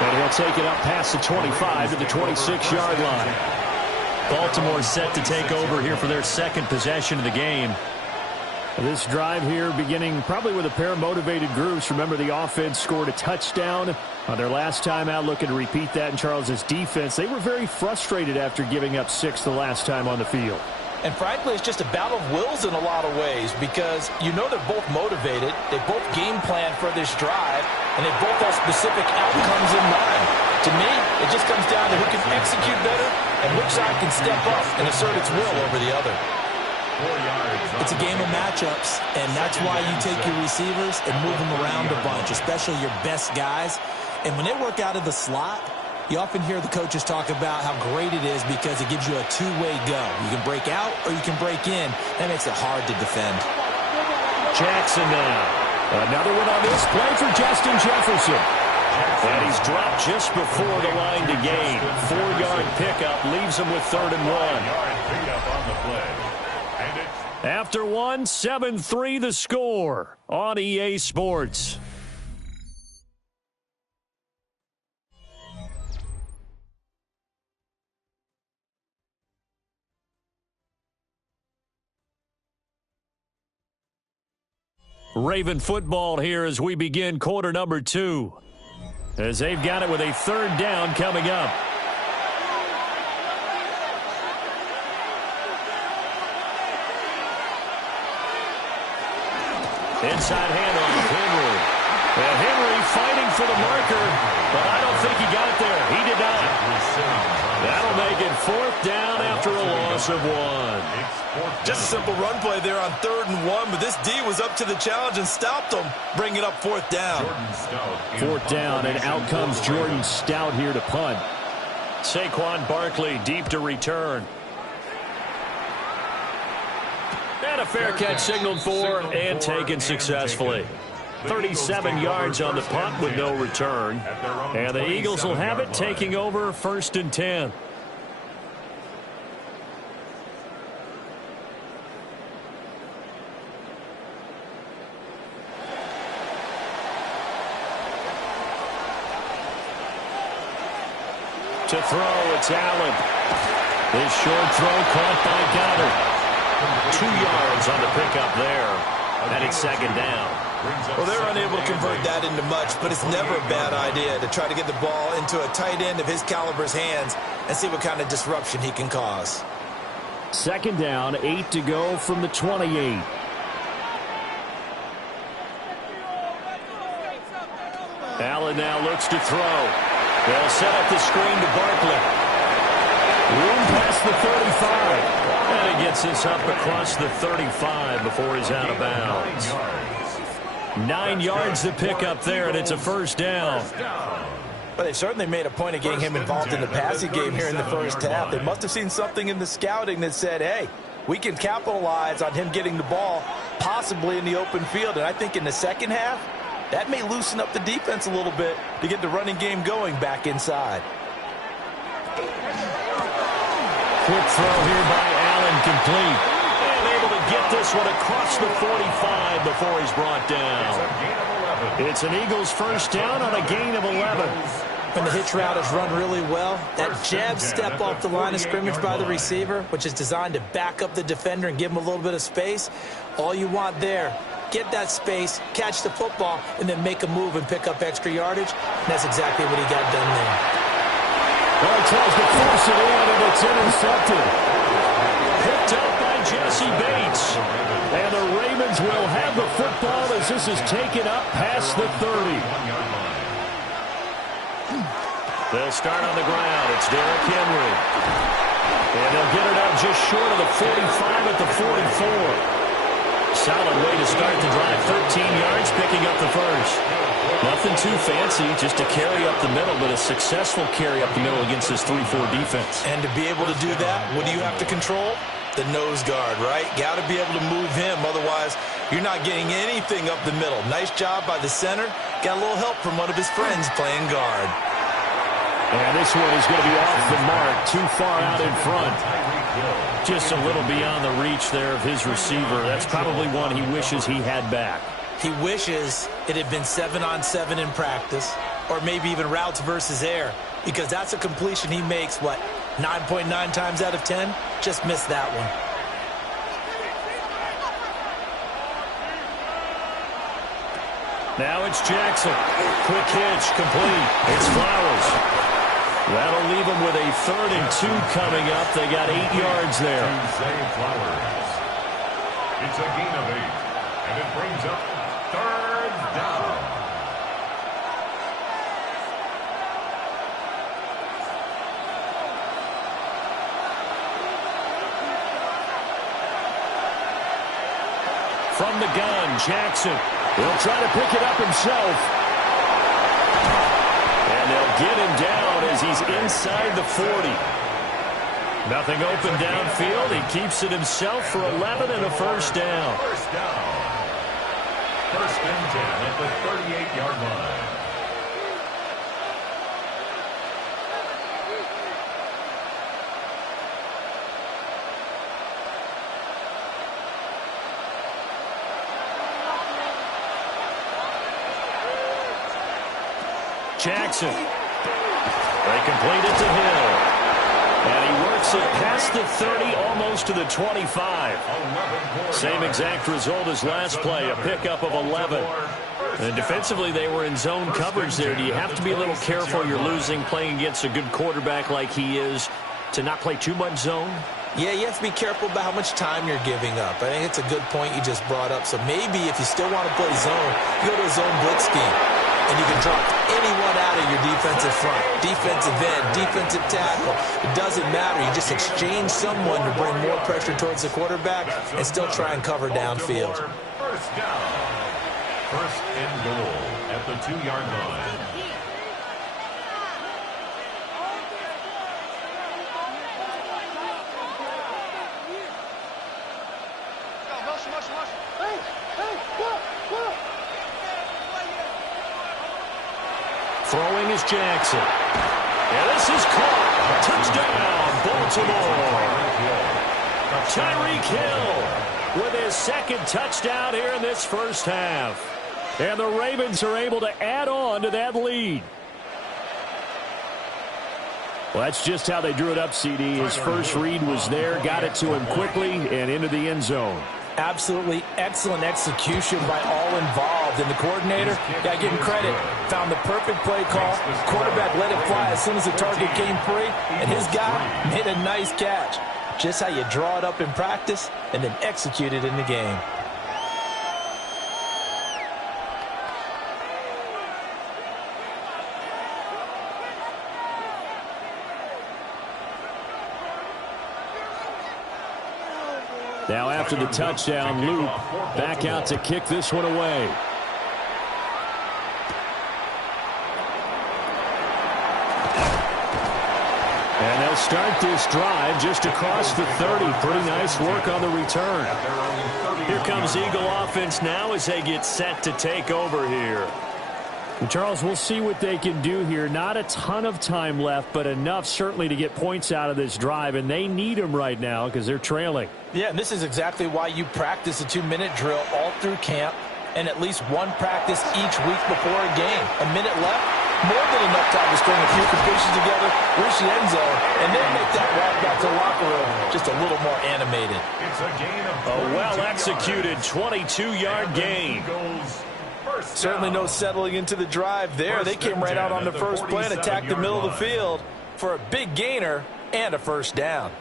And he'll take it up past the 25 to the 26-yard line. Baltimore set to take over here for their 2nd possession of the game. This drive here beginning probably with a pair of motivated groups. Remember, the offense scored a touchdown on their last time out. Looking to repeat that in Charles's defense. They were very frustrated after giving up 6 the last time on the field. And frankly, it's just a battle of wills in a lot of ways because you know they're both motivated. They both game plan for this drive, and they both have specific outcomes in mind. To me, it just comes down to who can execute better and which side can step up and assert its will over the other. It's a game of matchups, and that's why you take your receivers and move them around a bunch, especially your best guys. And when they work out of the slot, you often hear the coaches talk about how great it is because it gives you a two-way go. You can break out or you can break in. That makes it hard to defend. Jackson now. Another one on this play for Justin Jefferson. And he's dropped just before the line to gain. 4-yard pickup leaves him with 3rd and 1. After 1, 7-3 the score on EA Sports. Raven football here as we begin quarter number 2. As they've got it with a third down coming up. Inside handoff, Henry. And Henry fighting for the marker, but I don't think he got it there. He did not. That'll make it 4th down after a loss of 1. Just a simple run play there on 3rd and 1, but this D was up to the challenge and stopped them, bringing up 4th down. 4th down, and out comes Jordan Stout here to punt. Saquon Barkley deep to return. And a fair catch signaled for and taken successfully. 37 yards on the punt with no return. And the Eagles will have it, taking over 1st and 10. To throw, it's Allen. His short throw caught by Goddard. 2 yards on the pickup there. And it's 2nd down. Well, they're unable to convert that into much, but it's never a bad idea to try to get the ball into a tight end of his caliber's hands and see what kind of disruption he can cause. 2nd down, 8 to go from the 28. Allen now looks to throw. They'll set up the screen to Barkley. Room past the 35. And he gets this up across the 35 before he's out of bounds. 9 yards to pick up there, and it's a 1st down. Well, they certainly made a point of getting him involved in the passing game here in the first half. They must have seen something in the scouting that said, hey, we can capitalize on him getting the ball possibly in the open field. And I think in the second half, that may loosen up the defense a little bit to get the running game going back inside. Quick throw here by Allen, complete. And able to get this one across the 45 before he's brought down. It's an Eagles 1st down on a gain of 11. When the hitch route is run really well, that jab step off the line of scrimmage by the receiver, which is designed to back up the defender and give him a little bit of space, all you want there, get that space, catch the football, and then make a move and pick up extra yardage. And that's exactly what he got done there. Well, he tries to force it in, and it's intercepted. Picked up by Jesse Bates. And the Ravens will have the football as this is taken up past the 30. They'll start on the ground. It's Derrick Henry. And they'll get it up just short of the 45 at the 44. Solid way to start the drive. 13 yards, picking up the 1st. Nothing too fancy, just a carry up the middle, but a successful carry up the middle against this 3-4 defense. And to be able to do that, what do you have to control? The nose guard, right? Got to be able to move him, otherwise you're not getting anything up the middle. Nice job by the center. Got a little help from one of his friends playing guard. And this one is going to be off the mark, too far out in front. Just a little beyond the reach there of his receiver. That's probably one he wishes he had back. He wishes it had been 7-on-7 in practice, or maybe even routes versus air, because that's a completion he makes, 9.9 times out of 10? Just missed that one. Now it's Jackson. Quick hitch, complete. It's Flowers. That'll leave them with a 3rd and 2 coming up. They got 8 yards there. It's a gain of 8, and it brings up 3rd down. From the gun, Jackson. He'll try to pick it up himself. And they'll get him down as he's inside the 40. Nothing open downfield. He keeps it himself for 11 and a 1st down. 1st down. 1st and 10 at the 38-yard line. Jackson. They complete it to Hill. And he works works it past the 30, almost to the 25. Same exact result as last play, a pickup of 11. And defensively, they were in zone coverage there. Do you have to be a little careful? You're losing, playing against a good quarterback like he is, to not play too much zone? Yeah, you have to be careful about how much time you're giving up. I think it's a good point you just brought up. So maybe if you still want to play zone, you go to a zone blitz scheme. And you can drop anyone out of your defensive front, defensive end, defensive tackle. It doesn't matter. You just exchange someone to bring more pressure towards the quarterback and still try and cover downfield. First down. First and goal at the 2-yard line. Throwing is Jackson. And this is caught. Touchdown, Baltimore. Tyreek Hill with his second touchdown here in this first half. And the Ravens are able to add on to that lead. Well, that's just how they drew it up, CD. His first read was there, got it to him quickly, and into the end zone. Absolutely excellent execution by all involved. And the coordinator, got to give him credit, found the perfect play call. Quarterback let it fly as soon as the target came free, and his guy made a nice catch. Just how you draw it up in practice and then execute it in the game. Now after the touchdown, Luke back out to kick this one away. And they'll start this drive just across the 30. Pretty nice work on the return. Here comes Eagle offense now as they get set to take over here. And Charles, we'll see what they can do here. Not a ton of time left, but enough certainly to get points out of this drive, and they need them right now because they're trailing. Yeah, and this is exactly why you practice a 2-minute drill all through camp and at least one practice each week before a game. A minute left, more than enough time to string a few completions together, reach the end zone, and then make that walk back to the locker room just a little more animated. It's a gain of A well-executed 22-yard gain. Certainly no settling into the drive there. They came right out on the first play and attacked the middle of the field for a big gainer and a first down.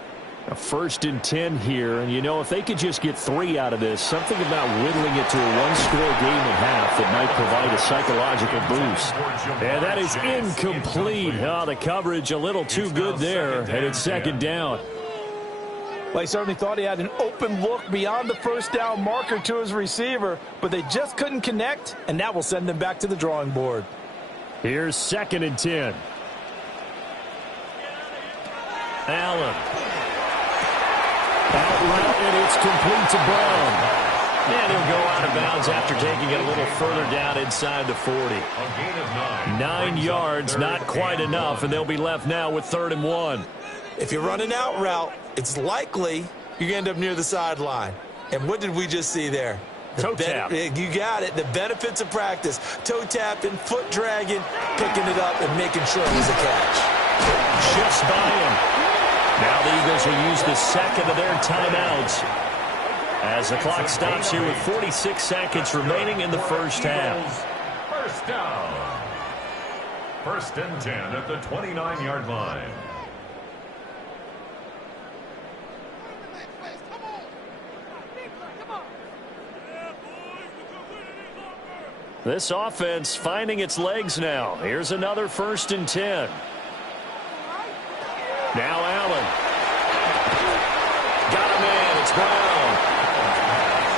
A 1st and 10 here, and you know, if they could just get 3 out of this, something about whittling it to a one-score game at half that might provide a psychological boost. And that is incomplete. Oh, the coverage a little too good there, and it's second down. Well, he certainly thought he had an open look beyond the first down marker to his receiver, but they just couldn't connect, and that will send them back to the drawing board. Here's 2nd and 10. Allen. Out route, and it's complete to Brown. And he'll go out of bounds after taking it a little further down inside the 40. 9 yards, not quite enough, and they'll be left now with 3rd and 1. If you're running out route, it's likely you end up near the sideline. And what did we just see there? Toe tap. You got it. The benefits of practice. Toe tapping, foot dragging, picking it up, and making sure it was a catch. Shifts by him. Now the Eagles will use the second of their timeouts as the clock stops here with 46 seconds remaining in the first half. First down. 1st and 10 at the 29-yard line. This offense finding its legs now. Here's another 1st and 10. Now Allen. Got him in. It's Brown.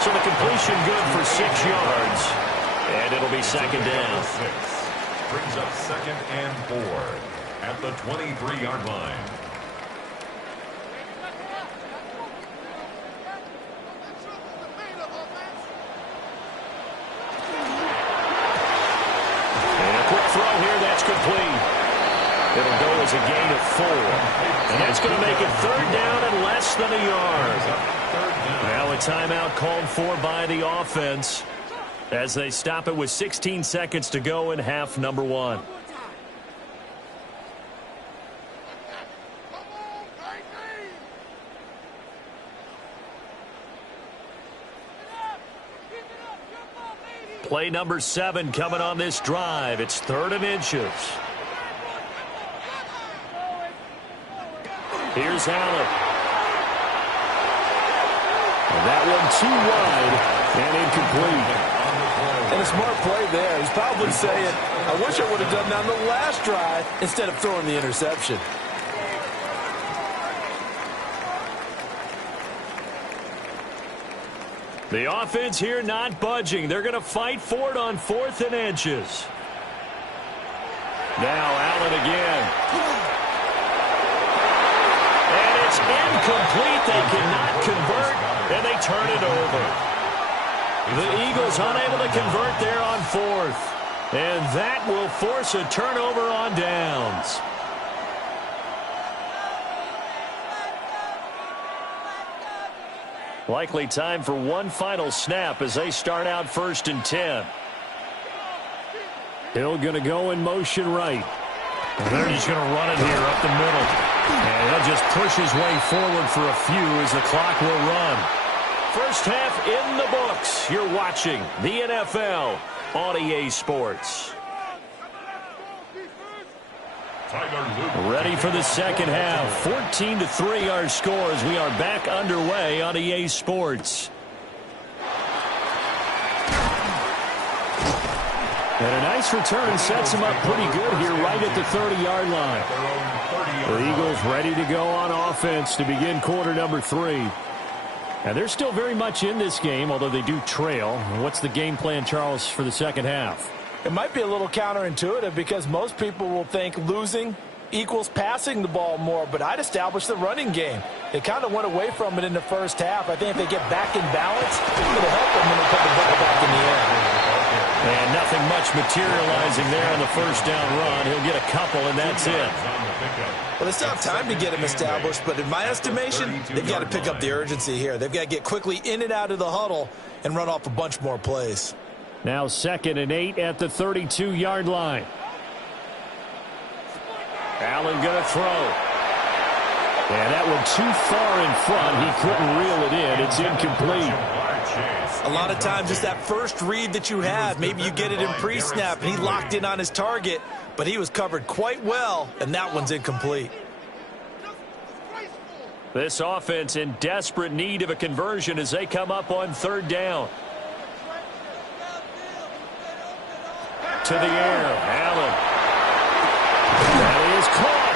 So the completion good for 6 yards. And it'll be second down. Brings up 2nd and 4 at the 23-yard line. Complete. It'll go as a gain of 4. And that's going to make it 3rd down and less than a yard. Now a timeout called for by the offense as they stop it with 16 seconds to go in half number 1. Play number 7 coming on this drive. It's 3rd and inches. Here's Allen. And that one too wide and incomplete. And a smart play there. He's probably saying, I wish I would have done that on the last drive instead of throwing the interception. The offense here not budging. They're going to fight for it on 4th and inches. Now Allen again. And it's incomplete. They cannot convert, and they turn it over. The Eagles unable to convert there on 4th. And that will force a turnover on downs. Likely time for one final snap as they start out 1st and 10. Hill going to go in motion right. They're just going to run it here up the middle. And he'll just push his way forward for a few as the clock will run. First half in the books. You're watching the NFL on EA Sports. Ready for the second half. 14-3 our score as we are back underway on EA Sports. And a nice return sets him up pretty good here right at the 30-yard line. The Eagles ready to go on offense to begin quarter number 3. And they're still very much in this game, although they do trail. What's the game plan, Charles, for the second half? It might be a little counterintuitive because most people will think losing equals passing the ball more, but I'd establish the running game. They kind of went away from it in the first half. I think if they get back in balance, it'll help them when they put the ball back in the air. And nothing much materializing there on the first down run. He'll get a couple, and that's it. Well, they still have time to get him established, but in my estimation, they've got to pick up the urgency here. They've got to get quickly in and out of the huddle and run off a bunch more plays. Now 2nd and 8 at the 32-yard line. Allen going to throw. And that one too far in front. He couldn't reel it in. It's incomplete. A lot of times it's that first read that you have. Maybe you get it in pre-snap, and he locked in on his target, but he was covered quite well, and that one's incomplete. This offense in desperate need of a conversion as they come up on 3rd down. To the air, Allen. That is caught.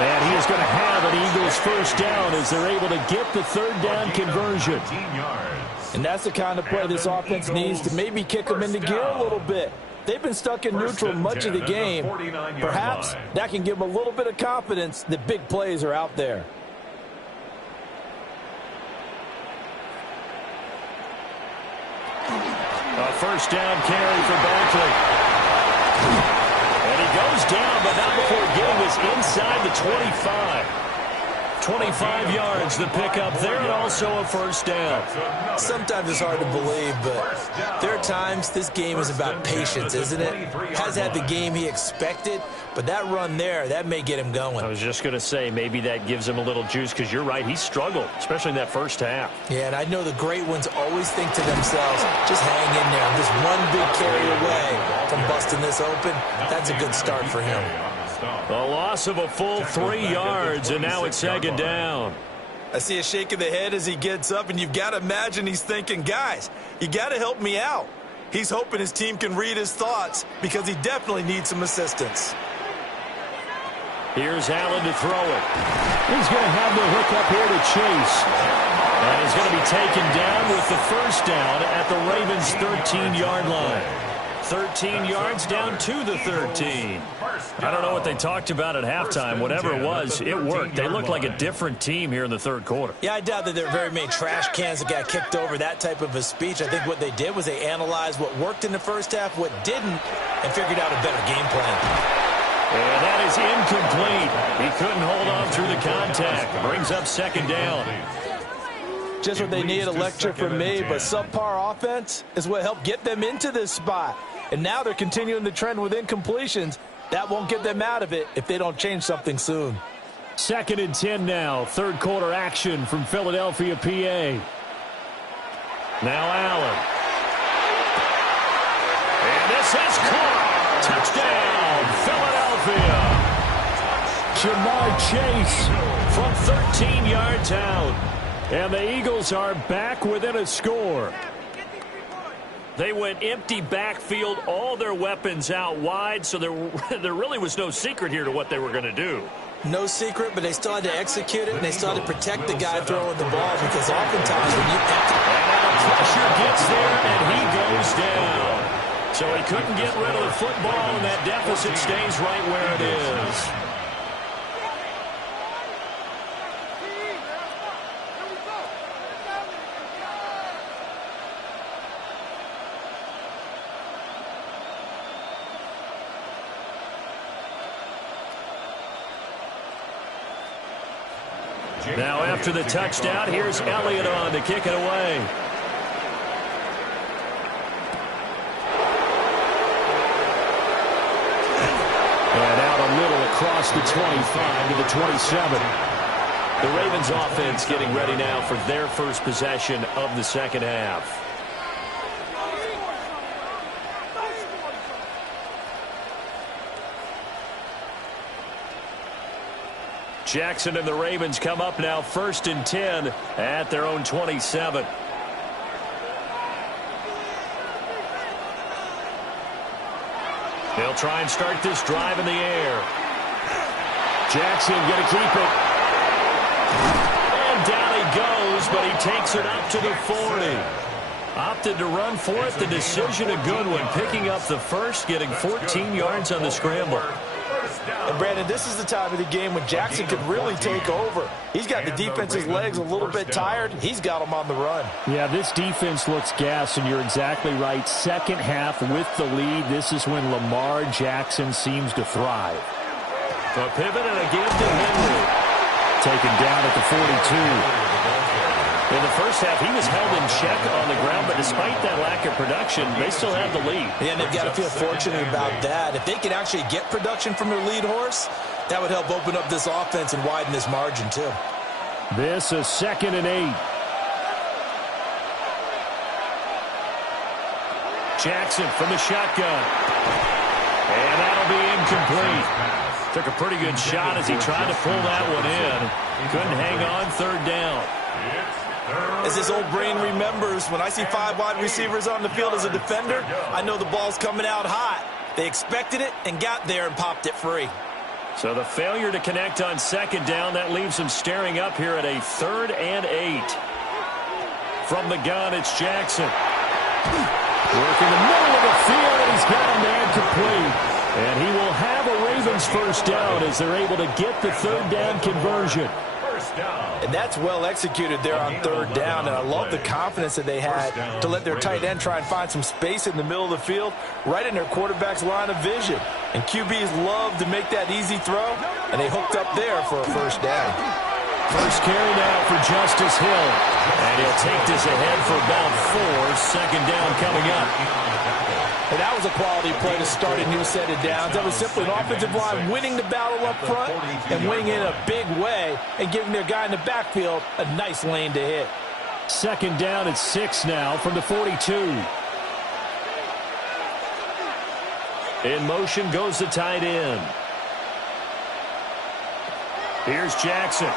And he is going to have an Eagles first down as they're able to get the 3rd down conversion. And that's the kind of play this offense needs to maybe kick them into gear a little bit. They've been stuck in neutral much of the game. Perhaps that can give them a little bit of confidence that big plays are out there. A first down carry for Barkley. And he goes down, but not before getting this inside the 25. 25 yards the pickup there, and also a first down. Sometimes it's hard to believe, but there are times this game is about patience, isn't it? Has had the game he expected, but that run there, that may get him going. I was just going to say, maybe that gives him a little juice, because you're right, he struggled, especially in that first half. Yeah, and I know the great ones always think to themselves, just hang in there. I'm just one big carry away from busting this open. That's a good start for him. A loss of a full 3 yards, and now it's 2nd down. I see a shake of the head as he gets up, and you've got to imagine he's thinking, guys, you got to help me out. He's hoping his team can read his thoughts because he definitely needs some assistance. Here's Allen to throw it. He's going to have the hook up here to Chase. And he's going to be taken down with the first down at the Ravens' 13-yard line. 13 yards down to the 13. I don't know what they talked about at halftime. Whatever it was, it worked. They looked like a different team here in the 3rd quarter. Yeah, I doubt that there are very many trash cans that got kicked over that type of a speech. I think what they did was they analyzed what worked in the first half, what didn't, and figured out a better game plan. And that is incomplete. He couldn't hold on through the contact. Brings up 2nd down. Just what they need, a lecture from me, but subpar offense is what helped get them into this spot. And now they're continuing the trend with incompletions. That won't get them out of it if they don't change something soon. 2nd and 10 now. 3rd quarter action from Philadelphia, PA. Now Allen. And this is caught. Touchdown, Philadelphia. Jamar Chase from 13 yards out. And the Eagles are back within a score. They went empty backfield, all their weapons out wide, so there really was no secret here to what they were going to do. No secret, but they still had to execute it, and they still had to protect the guy throwing the ball, because oftentimes when you empty... And now pressure gets there, and he goes down. So he couldn't get rid of the football, and that deficit stays right where it is. Now after the touchdown, here's Elliott on to kick it away. And out a little across the 25 to the 27. The Ravens offense getting ready now for their first possession of the second half. Jackson and the Ravens come up now 1st and 10 at their own 27. They'll try and start this drive in the air. Jackson going to keep it. And down he goes, but he takes it up to the 40. Opted to run for it. The decision a good one. Picking up the first, getting 14 yards on the scramble. And Brandon, this is the time of the game when Jackson could really take over. He's got the defense's legs a little bit tired. He's got them on the run. Yeah, this defense looks gassed, and you're exactly right. Second half with the lead, this is when Lamar Jackson seems to thrive. A pivot and a give to Henry. Taken down at the 42. In the first half, he was held in check on the ground, but despite that lack of production, they still have the lead. Yeah, and they've got to feel fortunate about that. If they can actually get production from their lead horse, that would help open up this offense and widen this margin, too. This is 2nd and 8. Jackson from the shotgun. And that'll be incomplete. Took a pretty good shot as he tried to pull that one in. Couldn't hang on, 3rd down. As this old brain remembers, when I see 5 wide receivers on the field as a defender, I know the ball's coming out hot. They expected it and got there and popped it free. So the failure to connect on 2nd down, that leaves them staring up here at a 3rd and 8. From the gun, it's Jackson. Working the middle of the field, and he's got a man complete. And he will have a Ravens first down as they're able to get the 3rd down conversion. And that's well executed there on 3rd down, and I love the confidence that they had to let their tight end try and find some space in the middle of the field, right in their quarterback's line of vision. And QBs love to make that easy throw, and they hooked up there for a first down. First carry now for Justice Hill, and he'll take this ahead for about 4. 2nd down coming up. And that was a quality play to start a new set of downs. That was simply an offensive line winning the battle up front and winning in a big way and giving their guy in the backfield a nice lane to hit. 2nd down at 6 now from the 42. In motion goes the tight end. Here's Jackson.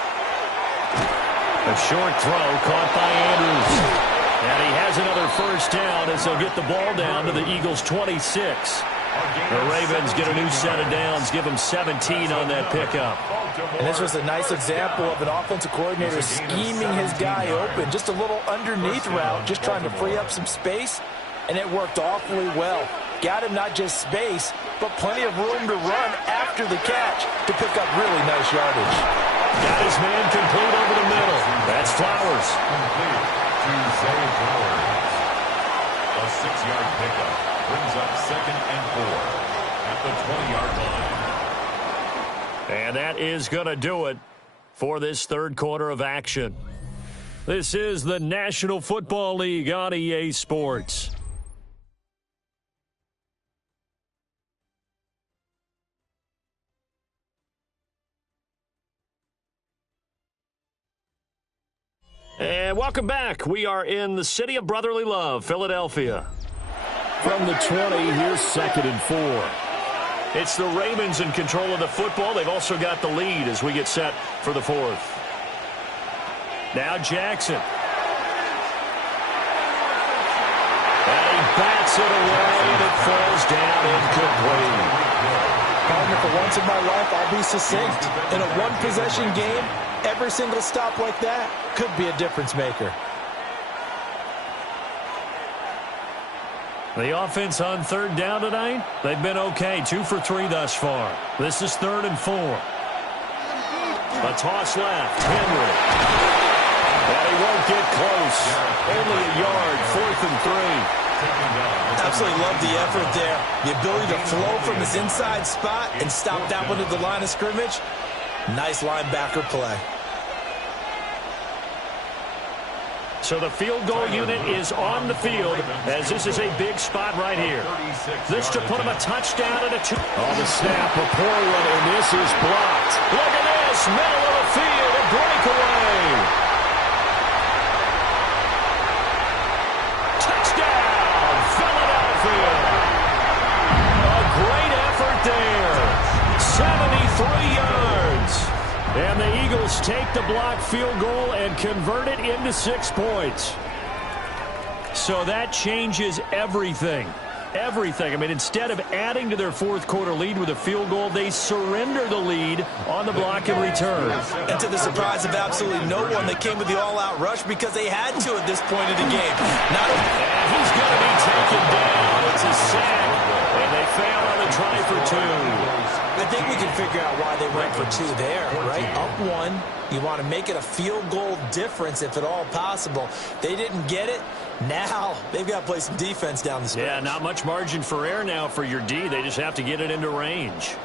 A short throw caught by Andrews. And he has another first down as they'll get the ball down to the Eagles' 26. The Ravens get a new set of downs, give them 17 on that pickup. And this was a nice example of an offensive coordinator scheming his guy open. Just a little underneath route, just trying to free up some space, and it worked awfully well. Got him not just space, but plenty of room to run after the catch to pick up really nice yardage. Got his man complete over the middle. That's Flowers. To Zay Flowers. A 6-yard pickup brings up 2nd and 4 at the 20-yard line. And that is going to do it for this 3rd quarter of action. This is the National Football League on EA Sports. And welcome back. We are in the city of brotherly love, Philadelphia. From the 20, here's 2nd and 4. It's the Ravens in control of the football. They've also got the lead as we get set for the 4th. Now Jackson. And he bats it away, and it falls down incomplete. Partner, for once in my life, I'll be succinct. In a one-possession game, every single stop like that could be a difference maker. The offense on 3rd down tonight, they've been okay. 2 for 3 thus far. This is 3rd and 4. A toss left. Henry. And he won't get close. Only a yard. 4th and 3. Absolutely love the effort there. The ability to flow from his inside spot and stop that one at the line of scrimmage. Nice linebacker play. So the field goal unit is on the field as this is a big spot right here. This to put him a touchdown and a 2. On the snap, a poor one, and this is blocked. Look at this. Middle of the field. A breakaway. Touchdown, Philadelphia. A great effort there. 73 yards. And the Eagles take the blocked field goal and convert it into 6 points. So that changes everything. Everything. I mean, instead of adding to their 4th quarter lead with a field goal, they surrender the lead on the block and return. And to the surprise of absolutely no one, they came with the all-out rush because they had to at this point of the game. And he's going to be taken down. It's a sack, and they fail on the try for 2. I think we can figure out why they went for 2 there, right? Up 1, you want to make it a field goal difference if at all possible. They didn't get it. Now they've got to play some defense down the stretch. Yeah, not much margin for error now for your D. They just have to get it into range.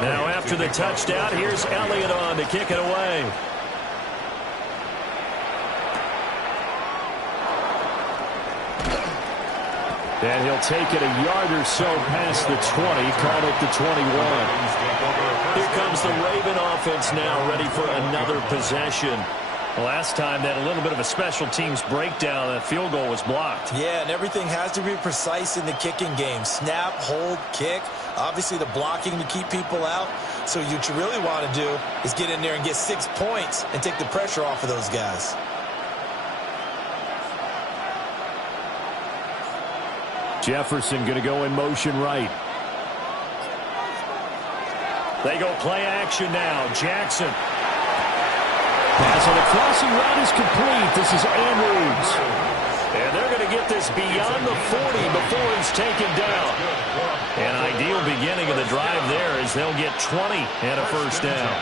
Now after the touchdown, here's Elliott on to kick it away. And he'll take it a yard or so past the 20, caught at the 21. Here comes the Raven offense now, ready for another possession. Last time they had a little bit of a special teams breakdown. That field goal was blocked. Yeah, and everything has to be precise in the kicking game. Snap, hold, kick. Obviously the blocking to keep people out. So what you really want to do is get in there and get 6 points and take the pressure off of those guys. Jefferson going to go in motion right. They go play action now. Jackson. Pass on the crossing route is complete. This is Andrews. And they're going to get this beyond the 40 before he's taken down. An ideal beginning of the drive there as they'll get 20 and a first down.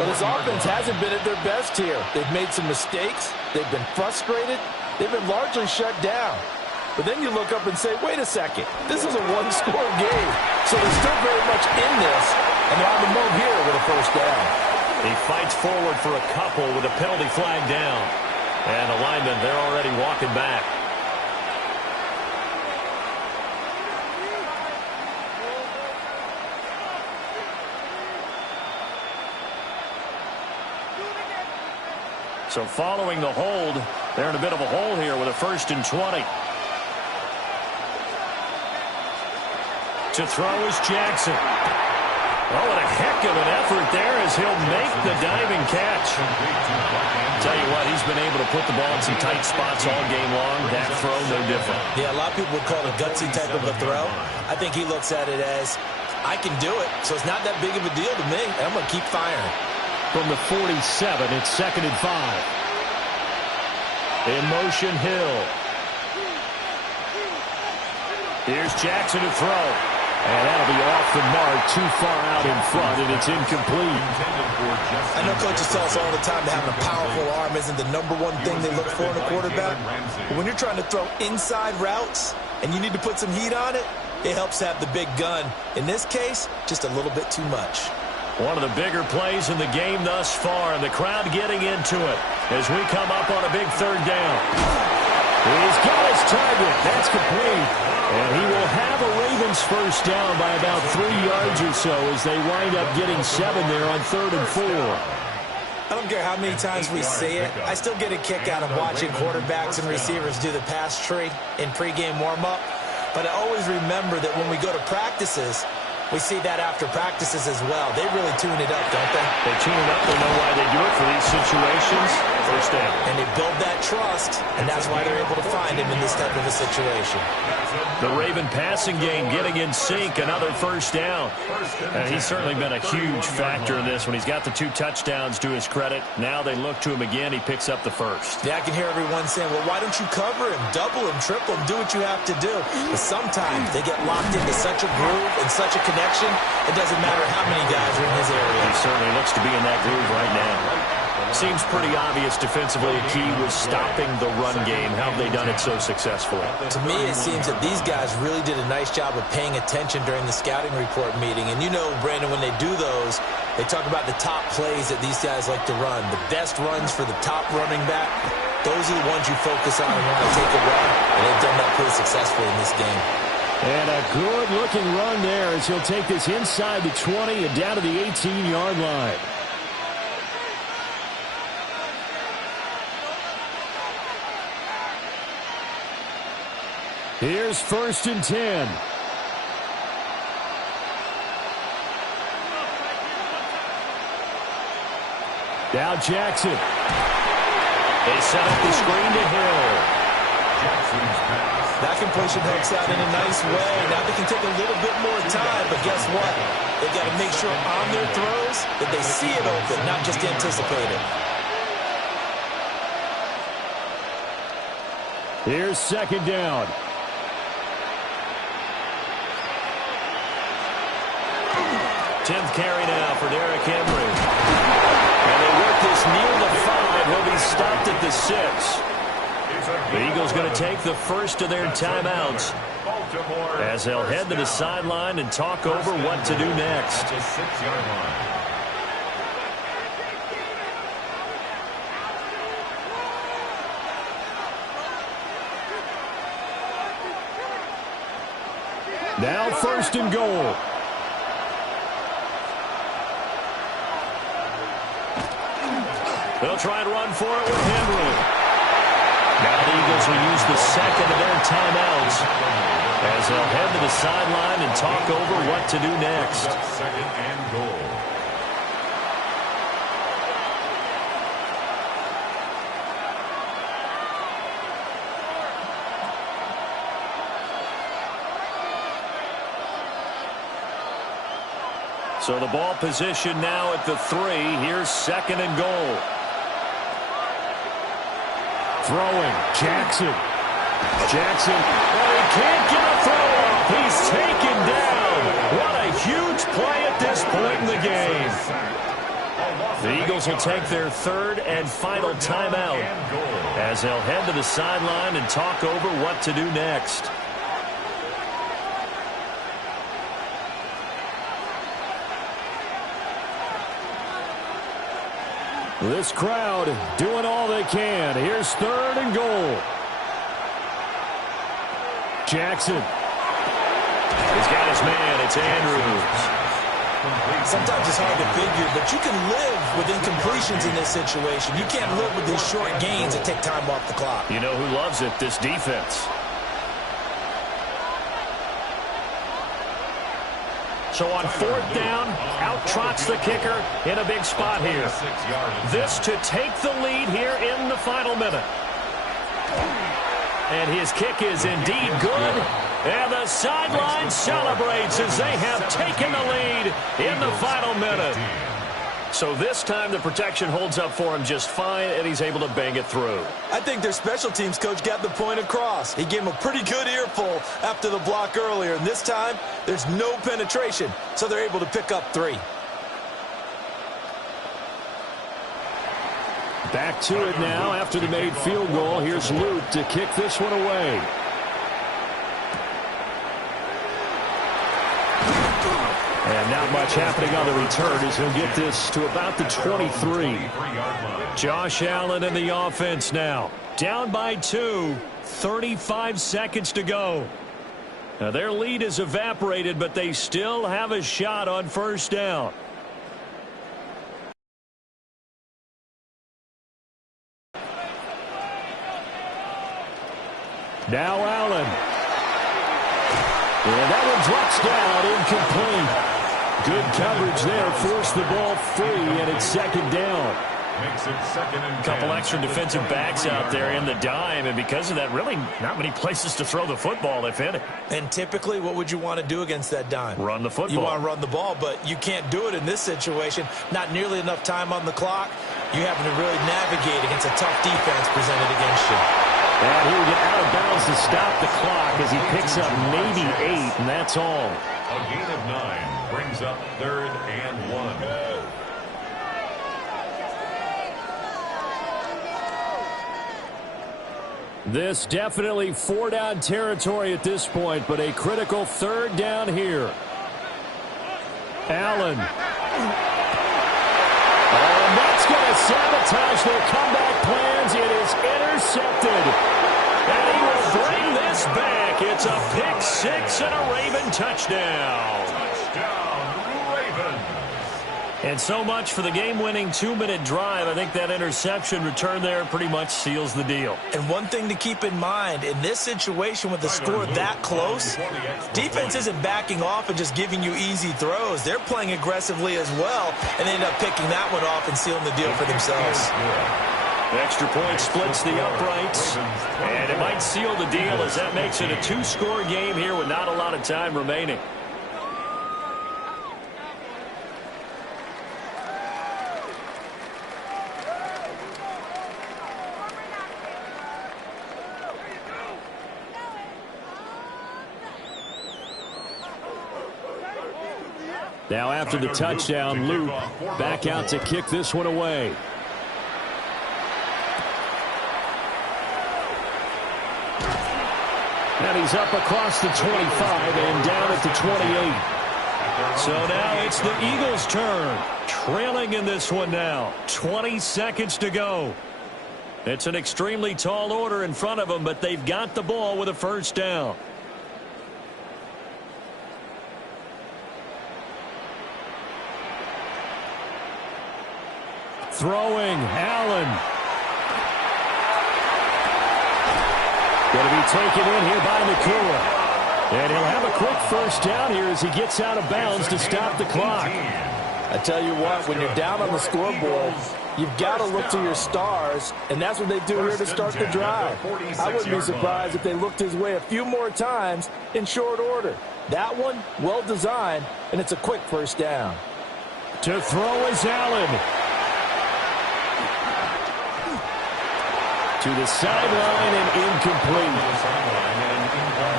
Well, this offense hasn't been at their best here. They've made some mistakes. They've been frustrated. They've been largely shut down. But then you look up and say, wait a second, this is a one-score game. So they're still very much in this, and they're on the move here with a first down. He fights forward for a couple with a penalty flag down. And the linemen, they're already walking back. So following the hold, they're in a bit of a hole here with a 1st and 20. To throw is Jackson. Oh, what a heck of an effort there as he'll make the diving catch. Tell you what, he's been able to put the ball in some tight spots all game long. That throw, no different. Yeah, a lot of people would call it a gutsy type of a throw. I think he looks at it as, I can do it, so it's not that big of a deal to me, and I'm going to keep firing. From the 47, it's 2nd and 5. In motion, Hill. Here's Jackson to throw. And that'll be off the mark, too far out in front, and it's incomplete. I know coaches tell us all the time that having a powerful arm isn't the #1 thing they look for in a quarterback. But when you're trying to throw inside routes and you need to put some heat on it, it helps have the big gun. In this case, just a little bit too much. One of the bigger plays in the game thus far, and the crowd getting into it as we come up on a big 3rd down. He's got his target. That's complete. And he will have a Ravens first down by about 3 yards or so as they wind up getting 7 there on 3rd and 4. I don't care how many times we see it. I still get a kick out of watching quarterbacks and receivers do the pass tree in pregame warm-up. But I always remember that when we go to practices, we see that after practices as well. They really tune it up, don't they? They tune it up. They know why they do it for these situations. First down. And they build that trust, and that's why they're able to find him in this type of a situation. The Raven passing game getting in sync. Another first down. And he's certainly been a huge factor in this when he's got the 2 touchdowns to his credit. Now they look to him again. He picks up the first. Yeah, I can hear everyone saying, well, why don't you cover him, double him, triple him, do what you have to do. But sometimes they get locked into such a groove and such a connection, it doesn't matter how many guys are in his area. He certainly looks to be in that groove right now. Seems pretty obvious defensively. A key was stopping the run game. How have they done it so successfully? To me, it seems that these guys really did a nice job of paying attention during the scouting report meeting. And you know, Brandon, when they do those, they talk about the top plays that these guys like to run. The best runs for the top running back, those are the ones you focus on and want to take a run. And they've done that pretty successfully in this game. And a good-looking run there as he'll take this inside the 20 and down to the 18-yard line. Here's 1st and 10. Now Jackson. They set up the screen to Hill. Jackson's pass. That completion hooks out in a nice way. Now they can take a little bit more time, but guess what? They've got to make sure on their throws that they see it open, not just anticipate it. Here's 2nd down. Tenth carry now for Derrick Henry. And they work this near the 5. He'll be stopped at the 6. The Eagles going to take the first of their timeouts as they'll head to the sideline and talk over what to do next. At the 6-yard line. Now 1st and goal. They'll try and run for it with Henry. Now the Eagles will use the second of their timeouts as they'll head to the sideline and talk over what to do next. 2nd and goal. So the ball position now at the 3. Here's 2nd and goal. Throwing. Jackson. Jackson. Oh, he can't get a throw off. He's taken down. What a huge play at this point in the game. The Eagles will take their 3rd and final timeout as they'll head to the sideline and talk over what to do next. This crowd doing all they can. Here's 3rd and goal. Jackson. He's got his man. It's Andrews. Sometimes it's hard to figure, but you can live with incompletions in this situation. You can't live with these short gains that take time off the clock. You know who loves it? This defense. So on 4th down, out trots the kicker in a big spot here. This to take the lead here in the final minute. And his kick is indeed good. And the sideline celebrates as they have taken the lead in the final minute. So this time the protection holds up for him just fine, and he's able to bang it through. I think their special teams coach got the point across. He gave him a pretty good earful after the block earlier. And this time, there's no penetration, so they're able to pick up 3. Back to it now after the made field goal. Here's Luke to kick this one away. And not much happening on the return as he'll get this to about the 23. Josh Allen in the offense now. Down by 2. 35 seconds to go. Now their lead is evaporated, but they still have a shot on 1st down. Now Allen. And that one drops down, incomplete. Good coverage there, forced the ball free, and it's second down. Makes it second and 10. A couple extra defensive backs out there in the dime, and because of that, really not many places to throw the football, if any. And typically, what would you want to do against that dime? Run the football. You want to run the ball, but you can't do it in this situation. Not nearly enough time on the clock. You having to really navigate against a tough defense presented against you. And he'll get out of bounds to stop the clock as he picks up maybe 8, and that's all. A gain of 9 brings up 3rd and 1. This definitely 4-down territory at this point, but a critical 3rd down here. Allen. And that's going to sabotage their comeback plans. It is intercepted. And he will bring this back. It's a pick 6 and a Raven touchdown. Touchdown, Ravens. And so much for the game-winning 2-minute drive. I think that interception return there pretty much seals the deal. And one thing to keep in mind, in this situation with the score that close, defense isn't backing off and just giving you easy throws. They're playing aggressively as well, and they end up picking that one off and sealing the deal for themselves. Extra point splits the uprights, and it might seal the deal as that makes it a 2-score game here with not a lot of time remaining. Now after the touchdown, Luke back out to kick this one away. And he's up across the 25 and down at the 28. So now it's the Eagles' turn. Trailing in this one now. 20 seconds to go. It's an extremely tall order in front of them, but they've got the ball with a 1st down. Throwing, Allen. Going to be taken in here by Nakua. And he'll have a quick 1st down here as he gets out of bounds to stop the clock. I tell you what, when you're down on the scoreboard, you've got to look to your stars, and that's what they do here to start the drive. I wouldn't be surprised if they looked his way a few more times in short order. That one, well designed, and it's a quick 1st down. To throw is Allen. To the sideline and incomplete.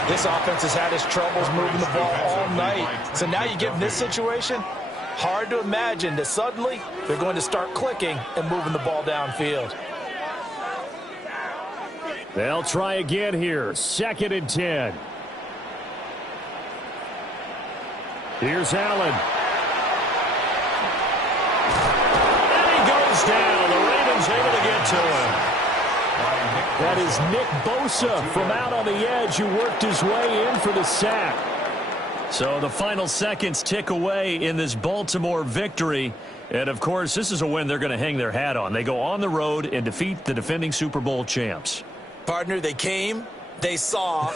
This offense has had its troubles moving the ball all night. So now you get in this situation, hard to imagine that suddenly they're going to start clicking and moving the ball downfield. They'll try again here. 2nd and 10. Here's Allen. And he goes down. The Ravens able to get to him. That is Nick Bosa from out on the edge who worked his way in for the sack. So the final seconds tick away in this Baltimore victory. And, of course, this is a win they're going to hang their hat on. They go on the road and defeat the defending Super Bowl champs. Partner, they came, they saw,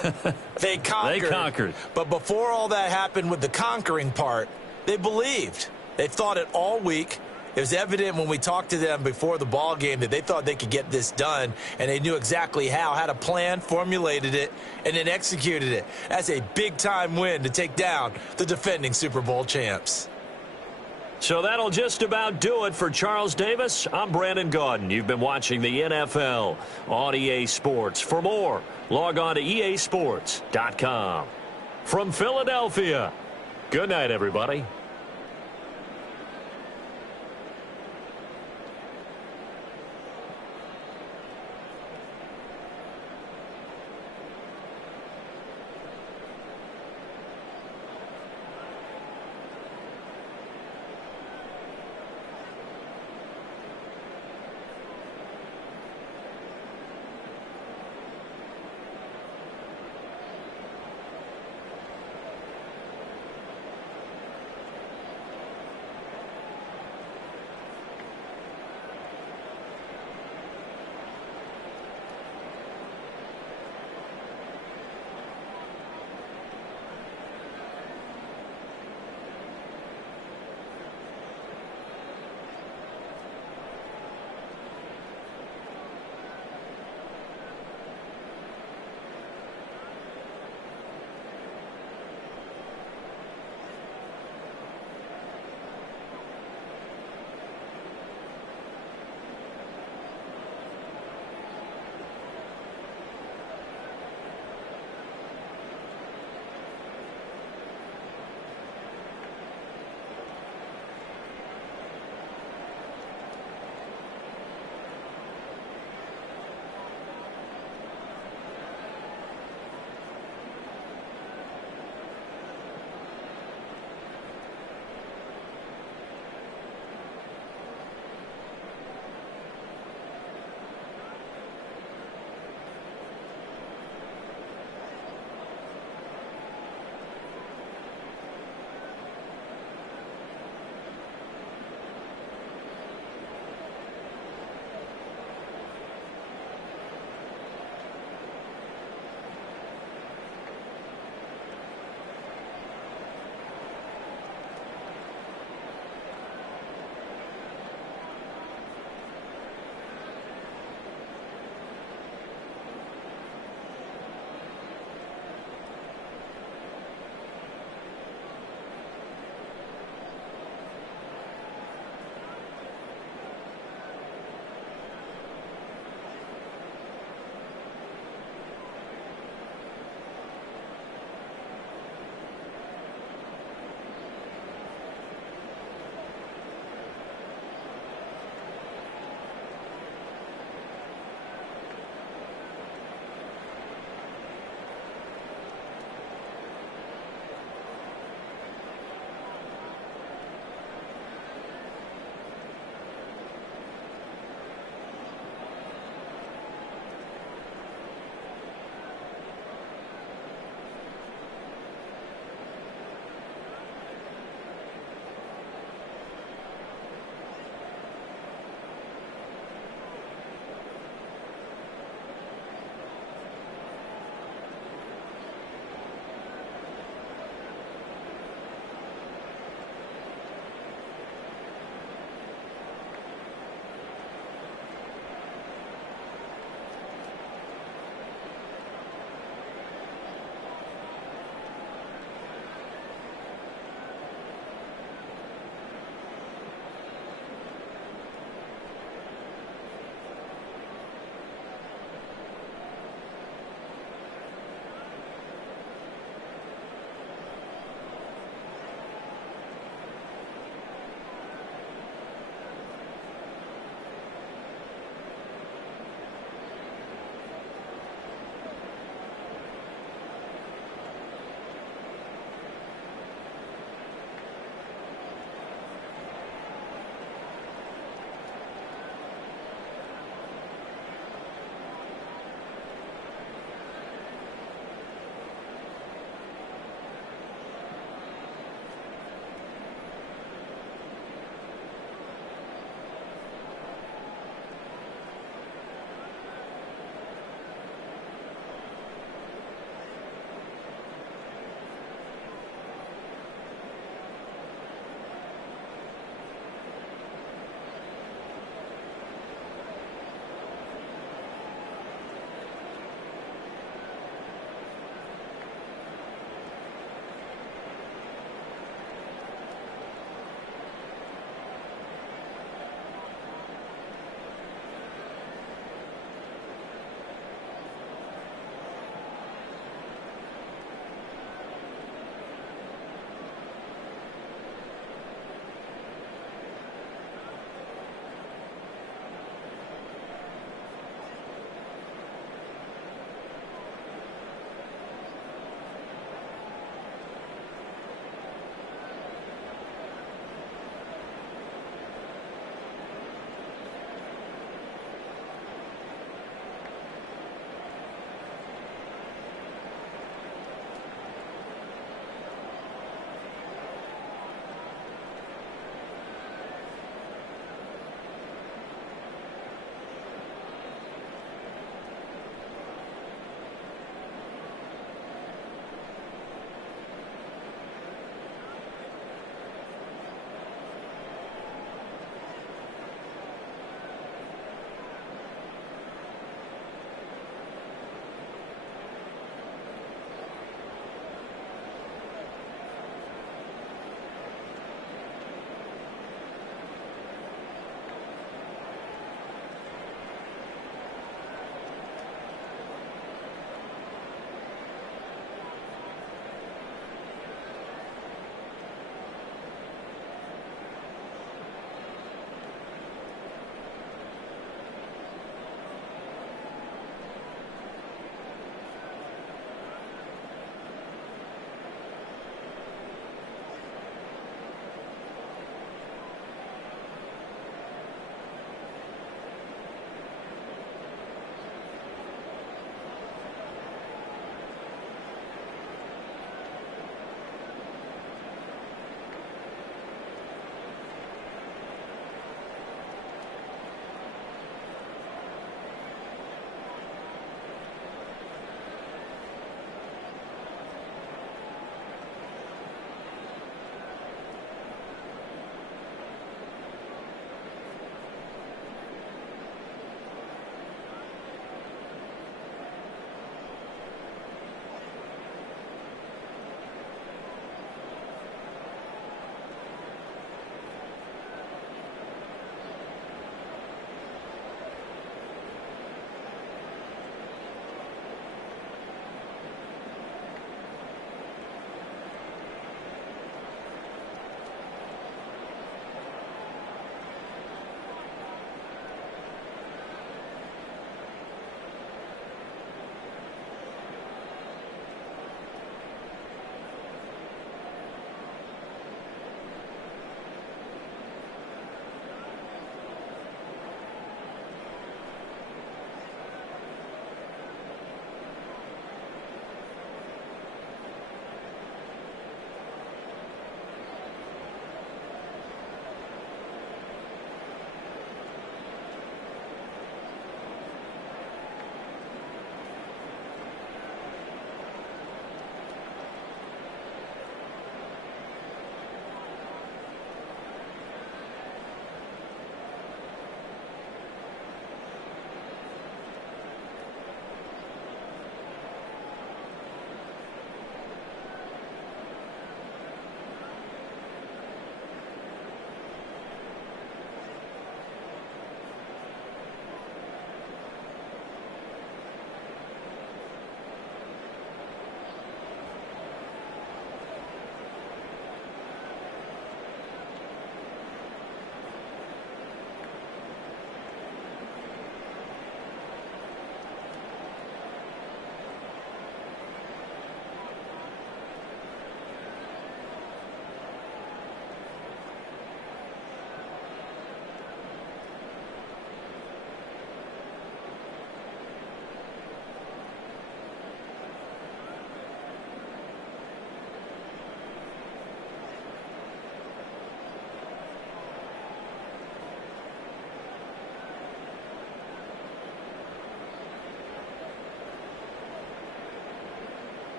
they conquered. They conquered. But before all that happened with the conquering part, they believed. They thought it all week. It was evident when we talked to them before the ball game that they thought they could get this done, and they knew exactly how, had a plan, formulated it, and then executed it. That's a big-time win to take down the defending Super Bowl champs. So that'll just about do it for Charles Davis. I'm Brandon Gaudin. You've been watching the NFL on EA Sports. For more, log on to easports.com. From Philadelphia, good night, everybody.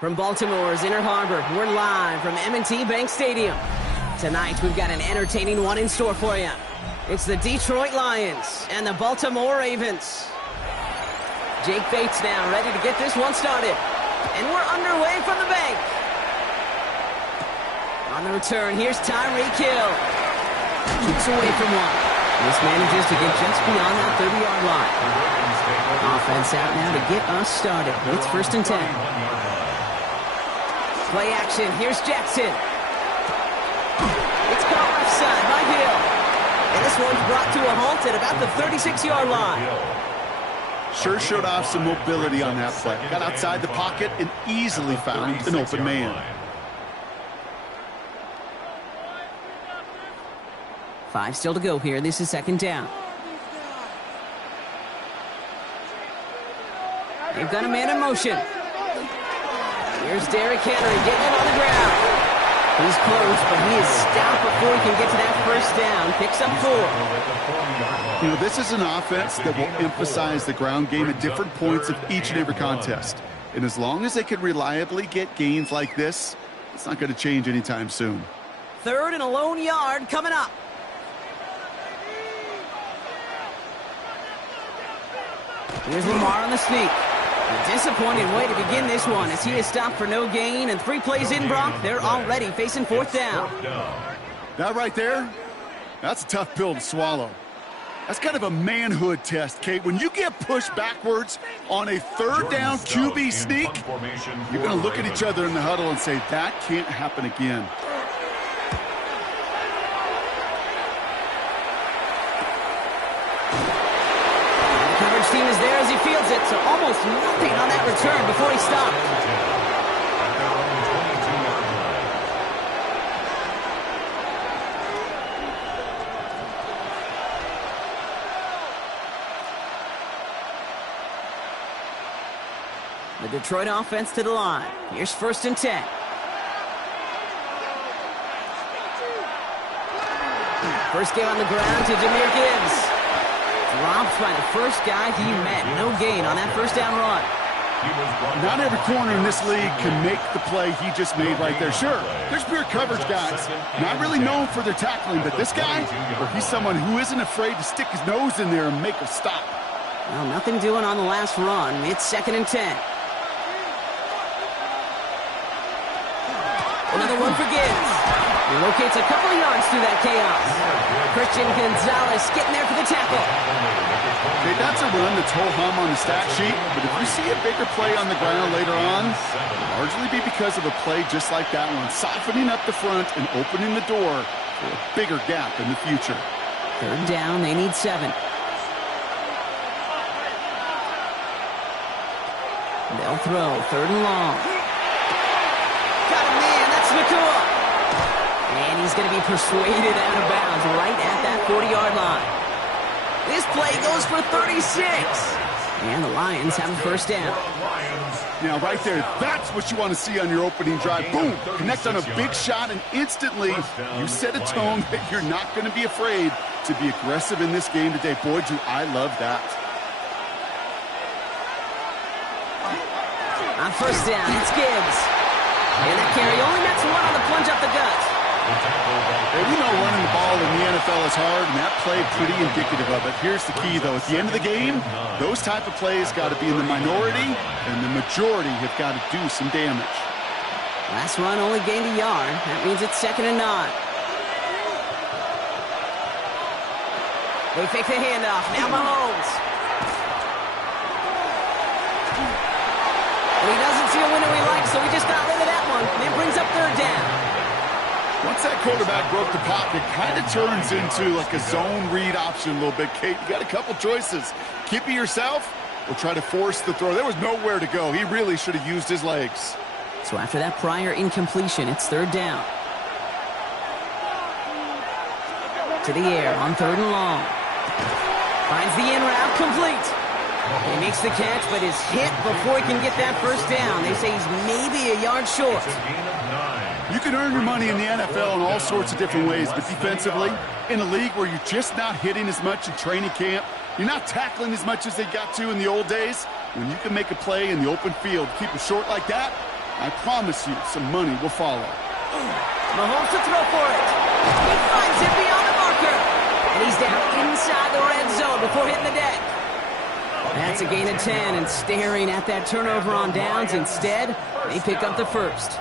From Baltimore's Inner Harbor, we're live from M&T Bank Stadium. Tonight, we've got an entertaining one in store for you. It's the Detroit Lions and the Baltimore Ravens. Jake Bates now ready to get this one started. And we're underway from the bank. On the return, here's Tyreek Hill. Keeps away from one. This manages to get just beyond that 30-yard line. Offense out now to get us started. It's 1st and 10. Play action. Here's Jackson. It's caught left side by Hill. And this one's brought to a halt at about the 36-yard line. Sure showed off some mobility on that play. Got outside the pocket and easily found an open man. 5 still to go here. This is 2nd down. They've got a man in motion. Here's Derrick Henry getting it on the ground. He's close, but he is stopped before he can get to that 1st down. Picks up 4. You know, this is an offense that will emphasize the ground game at different points of each and every contest. And as long as they can reliably get gains like this, it's not going to change anytime soon. 3rd and a lone yard coming up. Here's Lamar on the sneak. A disappointing way to begin this one as he is stopped for no gain, and 3 plays in, Brock, they're already facing 4th down. That right there, that's a tough pill to swallow. That's kind of a manhood test, Kate. When you get pushed backwards on a 3rd down QB sneak, you're going to look at each other in the huddle and say, that can't happen again. Team is there as he fields it, so almost nothing on that return before he stopped. The Detroit offense to the line. Here's 1st and 10. First game on the ground to Jahmyr Gibbs. Dropped by the first guy he met. No gain on that 1st down run. Not every corner in this league can make the play he just made right there. Sure, there's pure coverage guys, not really known for their tackling, but this guy, well, he's someone who isn't afraid to stick his nose in there and make a stop. Well, nothing doing on the last run. It's 2nd and 10. Another one for Gibbs. He locates a couple of yards through that chaos. Christian Gonzalez getting there for the tackle. Okay, that's a run that's ho-hum on the stat sheet, but if you see a bigger play on the ground later on, it'll largely be because of a play just like that one, softening up the front and opening the door for a bigger gap in the future. 3rd down, they need 7. They'll throw 3rd and long. Got him, man, that's Nacua. And he's going to be persuaded out of bounds right at that 40-yard line. This play goes for 36. And the Lions have a 1st down. Now, right there, that's what you want to see on your opening drive. Boom! Connect on a big shot, and instantly you set a tone that you're not going to be afraid to be aggressive in this game today. Boy, do I love that. On 1st down, it's Gibbs. And that carry only nets 1 on the plunge up the gut. Well, you know running the ball in the NFL is hard, and that play pretty indicative of it. Here's the key, though. At the end of the game, those type of plays got to be in the minority, and the majority have got to do some damage. Last run only gained a yard. That means it's 2nd and 9. They fake the handoff. Now Mahomes. And he doesn't see a window he likes, so he just got rid of that one. And it brings up 3rd down. Once that quarterback broke the pocket, kind of turns into like a zone read option a little bit, Kate. You got a couple choices. Keep it yourself or try to force the throw. There was nowhere to go. He really should have used his legs. So after that prior incompletion, it's 3rd down. To the air on 3rd and long. Finds the in route complete. He makes the catch, but is hit before he can get that 1st down. They say he's maybe a yard short. You can earn your money in the NFL in all sorts of different ways, but defensively, in a league where you're just not hitting as much in training camp, you're not tackling as much as they got to in the old days, when you can make a play in the open field, keep it short like that, I promise you some money will follow. Mahomes to throw for it. He finds it beyond the marker. And he's down inside the red zone before hitting the deck. That's a gain of 10, and staring at that turnover on downs instead, they pick up the first.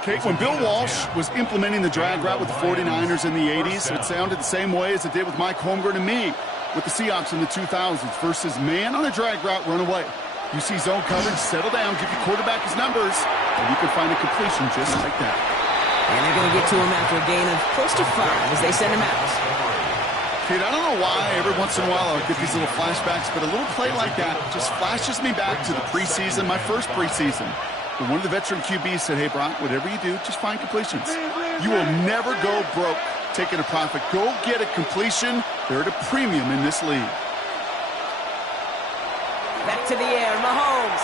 Kate, when Bill Walsh was implementing the drag route with the 49ers in the 80s, it sounded the same way as it did with Mike Holmgren and me with the Seahawks in the 2000s versus man on a drag route, run away. You see zone coverage, settle down, give your quarterback his numbers, and you can find a completion just like that. And they're going to get to him after a gain of close to 5 as they send him out. Kate, I don't know why every once in a while I'll get these little flashbacks, but a little play like that just flashes me back to the preseason, my first preseason. When one of the veteran QBs said, hey, Brock, whatever you do, just find completions. You will never go broke taking a profit. Go get a completion. They're at a premium in this league. Back to the air, Mahomes.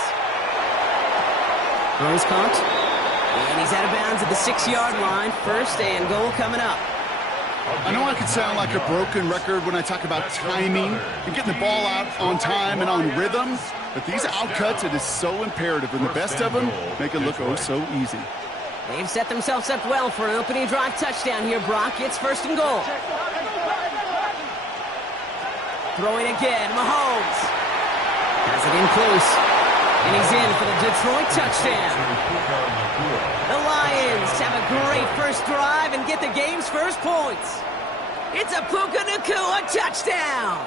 Throws caught. And he's out of bounds at the 6-yard line. First and goal coming up. I know I could sound like a broken record when I talk about timing and getting the ball out on time and on rhythm, but these outcuts, it is so imperative, and the best of them make it look oh so easy. They've set themselves up well for an opening drive touchdown here, Brock. It's first and goal. Throwing again, Mahomes. Has it in close. And he's in for the Detroit touchdown. The Lions have a great first drive and get the game's first points. It's a Puka Nacua touchdown.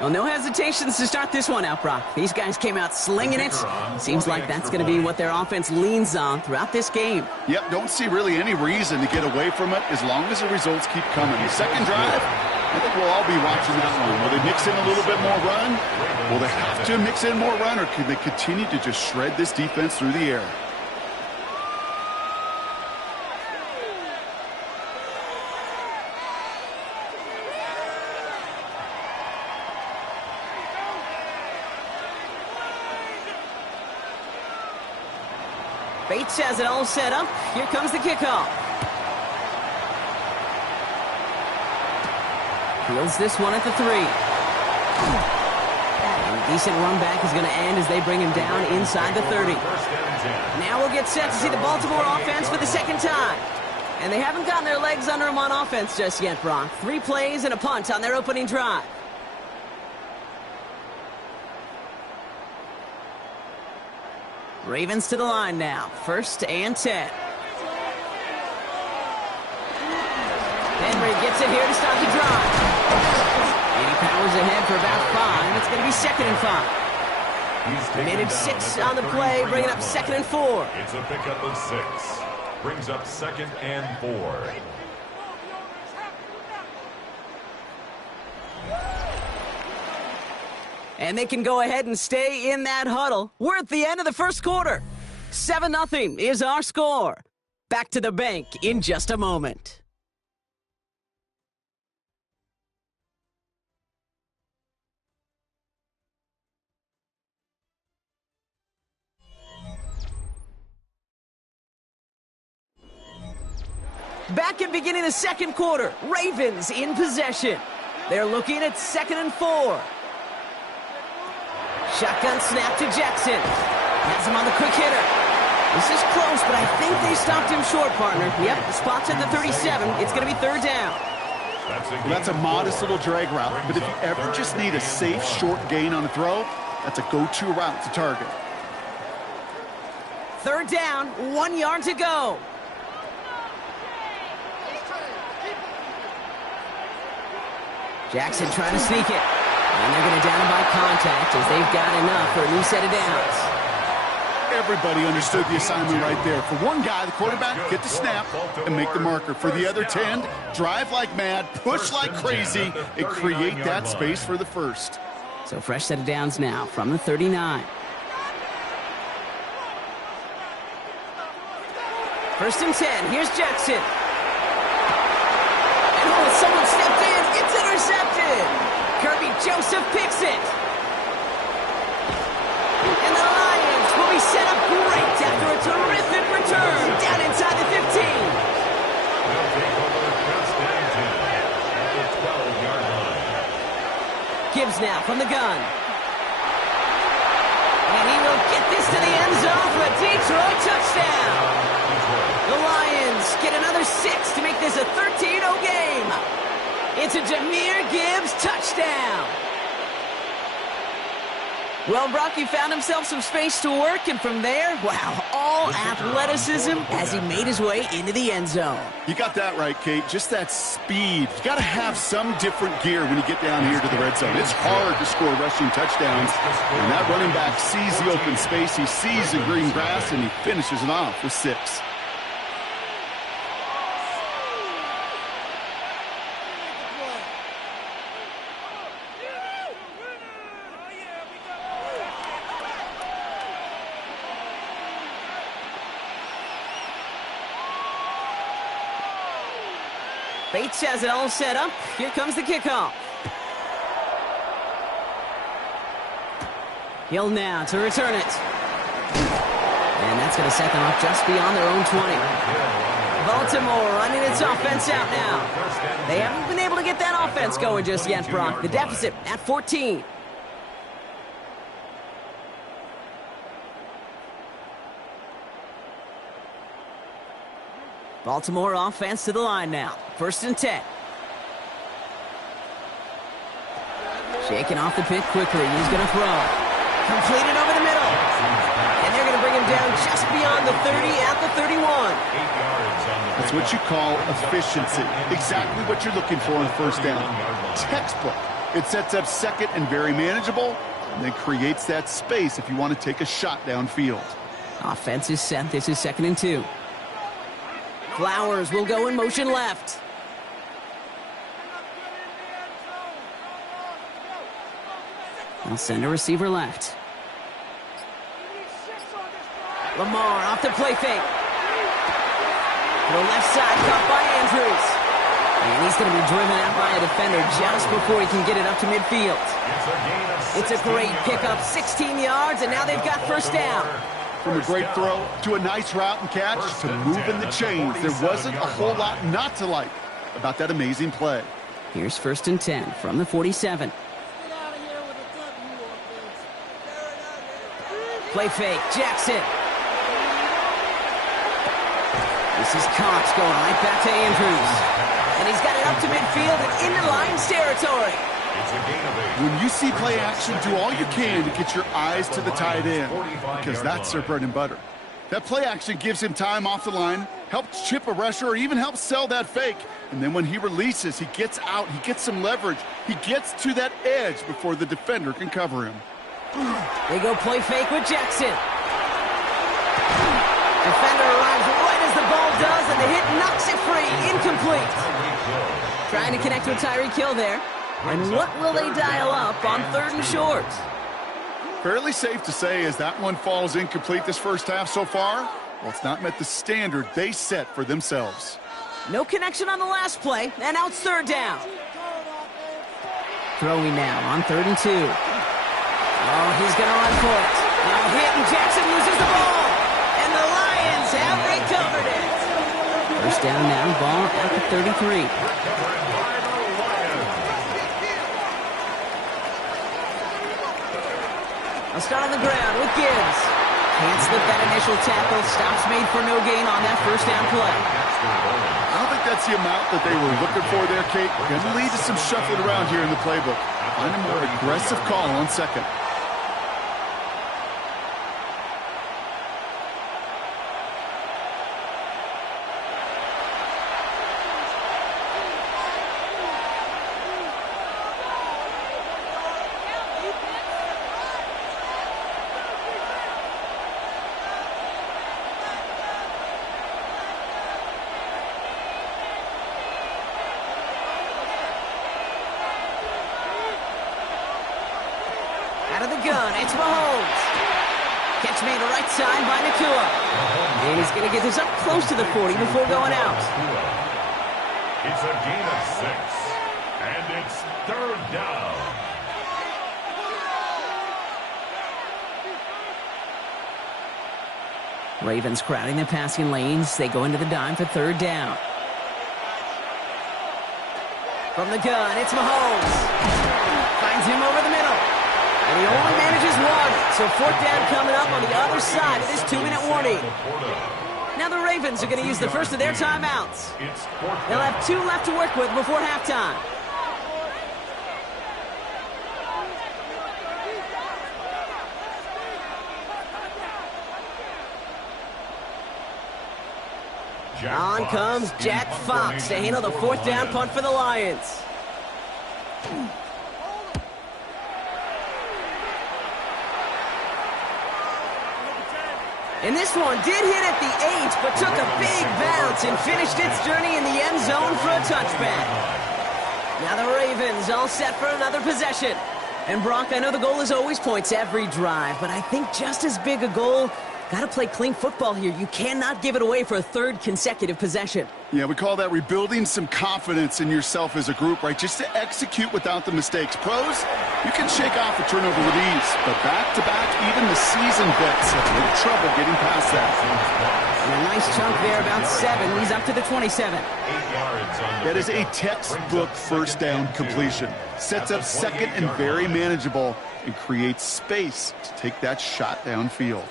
Well, no hesitations to start this one out, Brock. These guys came out slinging it. Seems like that's going to be what their offense leans on throughout this game. Yep, don't see really any reason to get away from it as long as the results keep coming. The second drive, I think we'll all be watching that one. Will they mix in a little bit more run? Will they have to mix in more run, or can they continue to just shred this defense through the air? Bates has it all set up. Here comes the kickoff. Fields this one at the 3. And a decent run back is going to end as they bring him down inside the 30. Now we'll get set to see the Baltimore offense for the second time. And they haven't gotten their legs under them on offense just yet, Brock. 3 plays and a punt on their opening drive. Ravens to the line now. First and 10. Henry gets it here to start the drive. And he powers ahead for about 5. It's going to be second and 5. Made it 6 on the play, bringing up second and 4. It's a pickup of 6. Brings up second and 4. And they can go ahead and stay in that huddle. We're at the end of the first quarter. 7-0 is our score. Back to the bank in just a moment. Back at beginning of the second quarter. Ravens in possession. They're looking at second and 4. Shotgun snap to Jackson. Has him on the quick hitter. This is close, but I think they stopped him short, partner. Yep, the spot's at the 37. It's going to be third down. Well, that's a modest little drag route, but if you ever just need a safe, short gain on a throw, that's a go-to route to target. Third down, 1 yard to go. Jackson trying to sneak it. And they're going to down him by contact as they've got enough for a new set of downs. Everybody understood the assignment right there. For one guy, the quarterback, get the snap and make the marker. For the other 10, drive like mad, push like crazy, and create that space for the first. So fresh set of downs now from the 39. First and 10. Here's Jackson. And oh, someone stepped in. It's intercepted. Kirby Joseph picks it. And the Lions will be set up great after a terrific return down inside the 15. They'll take over first and 10 at the 12-yard line. Gibbs now from the gun. And he will get this to the end zone for a Detroit touchdown. The Lions get another 6 to make this a 13-0 game. It's a Jahmyr Gibbs touchdown. Well, Brock, he found himself some space to work, and from there, wow, all athleticism as he made his way into the end zone. You got that right, Kate. Just that speed. You got to have some different gear when you get down here to the red zone. It's hard to score rushing touchdowns, and that running back sees the open space, he sees the green grass, and he finishes it off with 6. Bates has it all set up. Here comes the kickoff. Hill now to return it. And that's going to set them up just beyond their own 20. Baltimore running its offense out now. They haven't been able to get that offense going just yet, Brock. The deficit at 14. Baltimore offense to the line now. 1st and 10. Shaking off the pit quickly. He's going to throw. Completed over the middle. And they're going to bring him down just beyond the 30 at the 31. That's what you call efficiency. Exactly what you're looking for on 1st down. Textbook. It sets up 2nd and very manageable, and then creates that space if you want to take a shot downfield. Offense is set. This is 2nd and 2. Flowers will go in motion left. They'll send a receiver left. Lamar off the play fake. To the left side, caught by Andrews. And he's going to be driven out by a defender just before he can get it up to midfield. It's a great pickup, 16 yards, and now they've got 1st down. From a great throw to a nice route and catch to moving the chains, there wasn't a whole lot not to like about that amazing play. Here's 1st and 10 from the 47. Play fake, Jackson. This is Cox going right back to Andrews. And he's got it up to midfield and into Lions territory. When you see play action, do all you can to get your eyes to the tight end, because that's their bread and butter. That play action gives him time off the line, helps chip a rusher, or even helps sell that fake. And then when he releases, he gets out, he gets some leverage. He gets to that edge before the defender can cover him. They go play fake with Jackson. Defender arrives right as the ball does, and the hit knocks it free. Incomplete. Trying to connect with Tyreek Hill there. And what will they dial up on 3rd and short? Fairly safe to say as that one falls incomplete this 1st half so far, well, it's not met the standard they set for themselves. No connection on the last play, and now it's 3rd down. Throwing now on 3rd and 2. Oh, he's going to run for it. Now hit, and Jackson loses the ball. And the Lions have recovered it. 1st down now, ball at the 33. I'll start on the ground with Gibbs. Can't slip that initial tackle. Stops made for no gain on that 1st down play. I don't think that's the amount that they were looking for there, Kate. Going to lead to some shuffling around here in the playbook. Find a more aggressive call on 2nd. Out of the gun, it's Mahomes. Catch made to right side by Nakua. And he's going to get this up close to the 40 before going out. It's a gain of 6, and it's 3rd down. Ravens crowding the passing lanes. They go into the dime for 3rd down. From the gun, it's Mahomes. Finds him over the middle. And he only manages one. So 4th down coming up on the other side of this 2-minute warning. Now the Ravens are going to use the first of their timeouts. They'll have 2 left to work with before halftime. On comes Jack Fox to handle the 4th down punt for the Lions. And this one did hit at the 8, but took a big bounce and finished its journey in the end zone for a touchback. Now the Ravens all set for another possession. And Brock, I know the goal is always points every drive, but I think just as big a goal, got to play clean football here. You cannot give it away for a 3rd consecutive possession. Yeah, we call that rebuilding some confidence in yourself as a group, right? Just to execute without the mistakes. Pros, you can shake off a turnover with ease, but back-to-back, even the seasoned vets have a little trouble getting past that. And a nice chunk there, about 7. He's up to the 27. That is a textbook 1st down completion. Sets up 2nd and very manageable and creates space to take that shot downfield.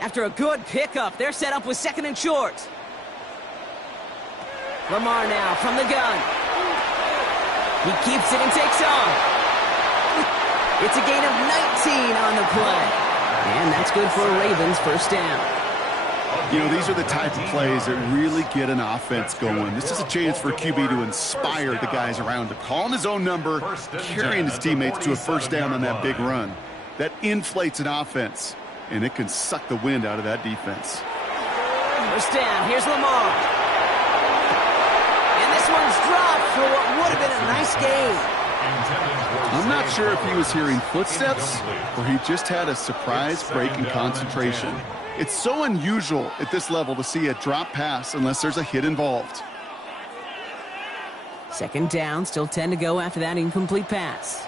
After a good pickup, they're set up with 2nd and short. Lamar now from the gun. He keeps it and takes off. It's a gain of 19 on the play. And that's good for a Ravens 1st down. You know, these are the type of plays that really get an offense going. This is a chance for a QB to inspire the guys around him. Calling his own number, carrying his teammates to a 1st down on that big run. That inflates an offense, and it can suck the wind out of that defense. 1st down, here's Lamar. And this one's dropped for what would have been a nice gain. I'm not sure if he was hearing footsteps or he just had a surprise break in concentration. It's so unusual at this level to see a drop pass unless there's a hit involved. 2nd down, still 10 to go after that incomplete pass.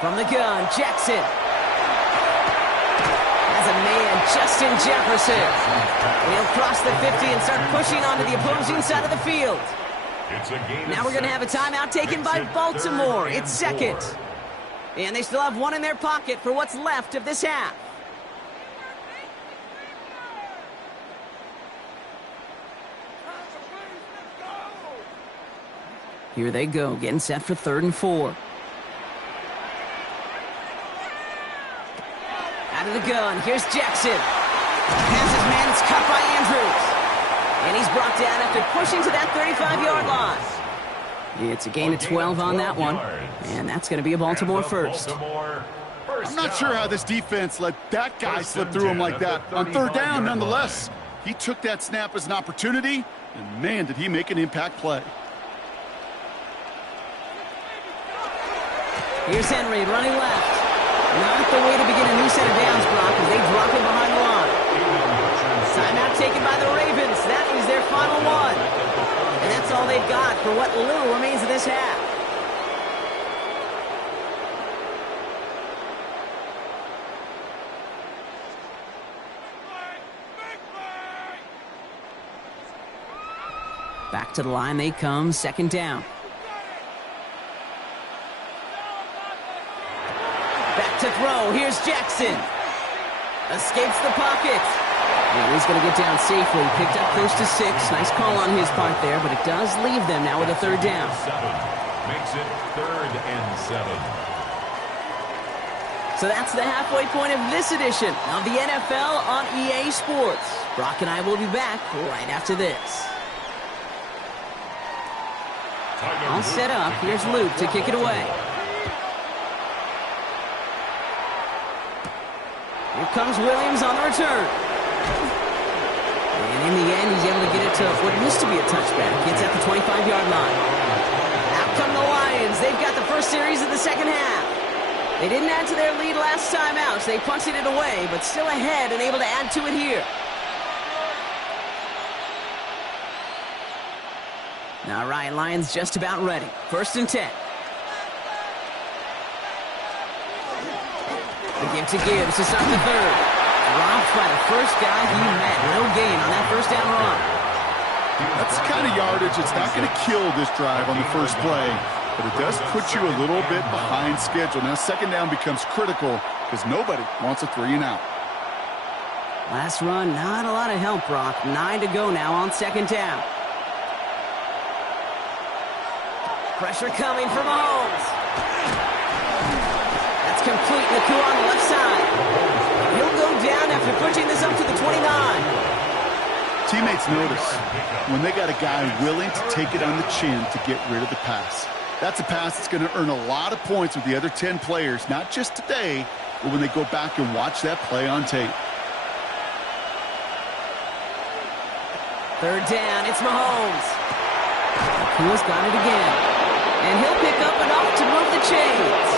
From the gun, Jackson. Has a man, Justin Jefferson. And he'll cross the 50 and start pushing onto the opposing side of the field. Now we're going to have a timeout taken by Baltimore. It's 2nd. And they still have 1 in their pocket for what's left of this half. Here they go, getting set for 3rd and 4. Out of the gun, here's Jackson. Has his man, it's cut by Andrews. And he's brought down after pushing to that 35-yard line. It's a gain of 12 on that one. And that's going to be a Baltimore 1st. I'm not sure how this defense let that guy slip through him like that. On 3rd down, nonetheless, he took that snap as an opportunity, and man, did he make an impact play. Here's Henry running left. Not the way to begin a new set of downs, Brock, as they drop him behind the line. Timeout taken by the Ravens. That is their final one. And that's all they've got for what little remains of this half. Back to the line they come, 2nd down. Back to throw, here's Jackson. Escapes the pocket. And he's going to get down safely. Picked up close to 6. Nice call on his part there, but it does leave them now with a 3rd down. Makes it 3rd and 7. So that's the halfway point of this edition of the NFL on EA Sports. Brock and I will be back right after this. All set up. Here's Luke to kick it away. Here comes Williams on the return. And in the end, he's able to get it to what used to be a touchback. Gets at the 25-yard line. Out come the Lions. They've got the first series of the 2nd half. They didn't add to their lead last time out, so they punted it away, but still ahead and able to add to it here. All right, Lions just about ready. 1st and 10. The give to Gibbs to start the 3rd. Dropped by the first guy he met. No gain on that 1st down run. That's the kind of yardage that's not going to kill this drive on the first play. but it does put you a little bit behind schedule. Now, second down becomes critical because nobody wants a 3-and-out. Last run, not a lot of help, Brock. 9 to go now on second down. Pressure coming from Mahomes. That's complete. Nacua on the left side. He'll go down after pushing this up to the 29. Teammates notice when they got a guy willing to take it on the chin to get rid of the pass. That's a pass that's going to earn a lot of points with the other 10 players, not just today, but when they go back and watch that play on tape. Third down, it's Mahomes. Nacua's got it again. And he'll pick up enough to move the chains.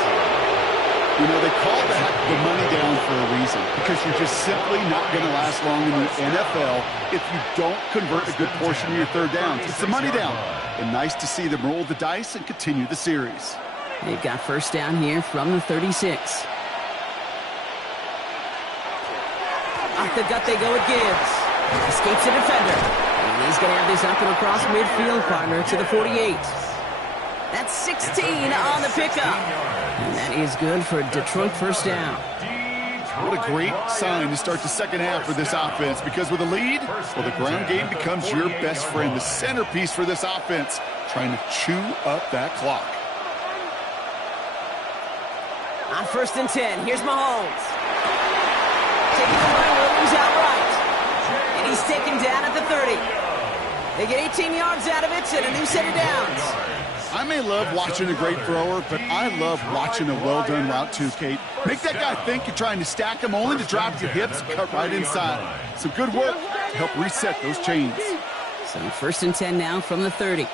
You know, they call that the money down for a reason, because you're just simply not going to last long in the NFL if you don't convert a good portion of your third downs. It's the money down. And nice to see them roll the dice and continue the series. They've got first down here from the 36. Off the gut they go with Gibbs. Escapes the defender. And he's going to have this up and across midfield, partner, to the 48. That's 16 on the pickup. And that is good for Detroit first down. What a great sign to start the second half for this offense, because with a lead, well, the ground game becomes your best friend, the centerpiece for this offense, trying to chew up that clock. On 1st and 10, here's Mahomes. Taking the line, Williams outright. And he's taken down at the 30. They get 18 yards out of it and a new set of downs. I may love watching a great thrower, but I love watching a well-done route too, Kate. Make that guy think you're trying to stack him only to drop your hips and cut right inside. Some good work to help reset those chains. So 1st and 10 now from the 30.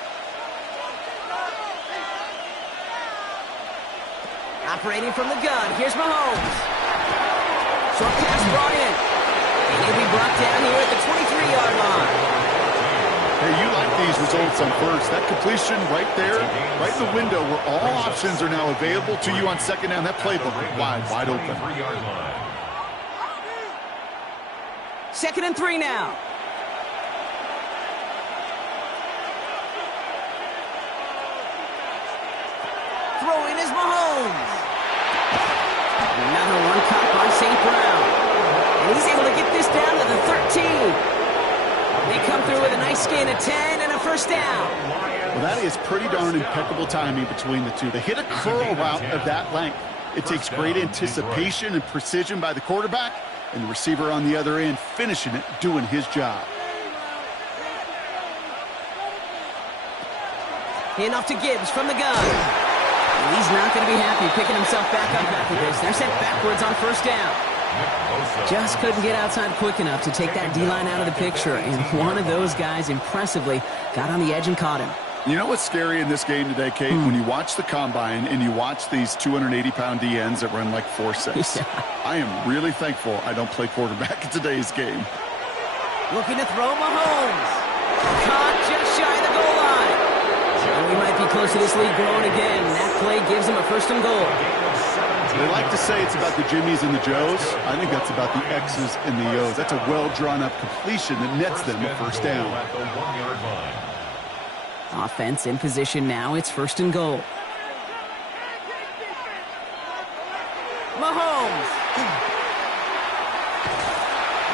Operating from the gun, here's Mahomes. Short pass brought in. And he'll be brought down here at the 23-yard line. Hey, you like these results on first. That completion right there, right in the window where all options are now available to you on second down. That playbook wide open. 2nd and 3 now. Throwing is Mahomes. Another one caught by St. Brown. And he's able to get this down to the 13. They come through with a nice gain of 10 and a first down. Well, that is pretty darn impeccable timing between the two. They hit a curl route of that length. It takes great anticipation and precision by the quarterback, and the receiver on the other end finishing it, doing his job. Hand off to Gibbs from the gun. And he's not going to be happy picking himself back up after this. They're sent backwards on first down. Just couldn't get outside quick enough to take that D-line out of the picture, and one of those guys impressively got on the edge and caught him. You know what's scary in this game today, Kate? When you watch the combine and you watch these 280-pound DNs that run like 4.6. Yeah. I am really thankful I don't play quarterback in today's game. Looking to throw Mahomes. Caught just shy of the goal line. And we might be close to this lead growing again. That play gives him a 1st and goal. They like to say it's about the Jimmies and the Joes. I think that's about the X's and the O's. That's a well-drawn-up completion that nets them a first down. Offense in position now. It's 1st and goal. Mahomes.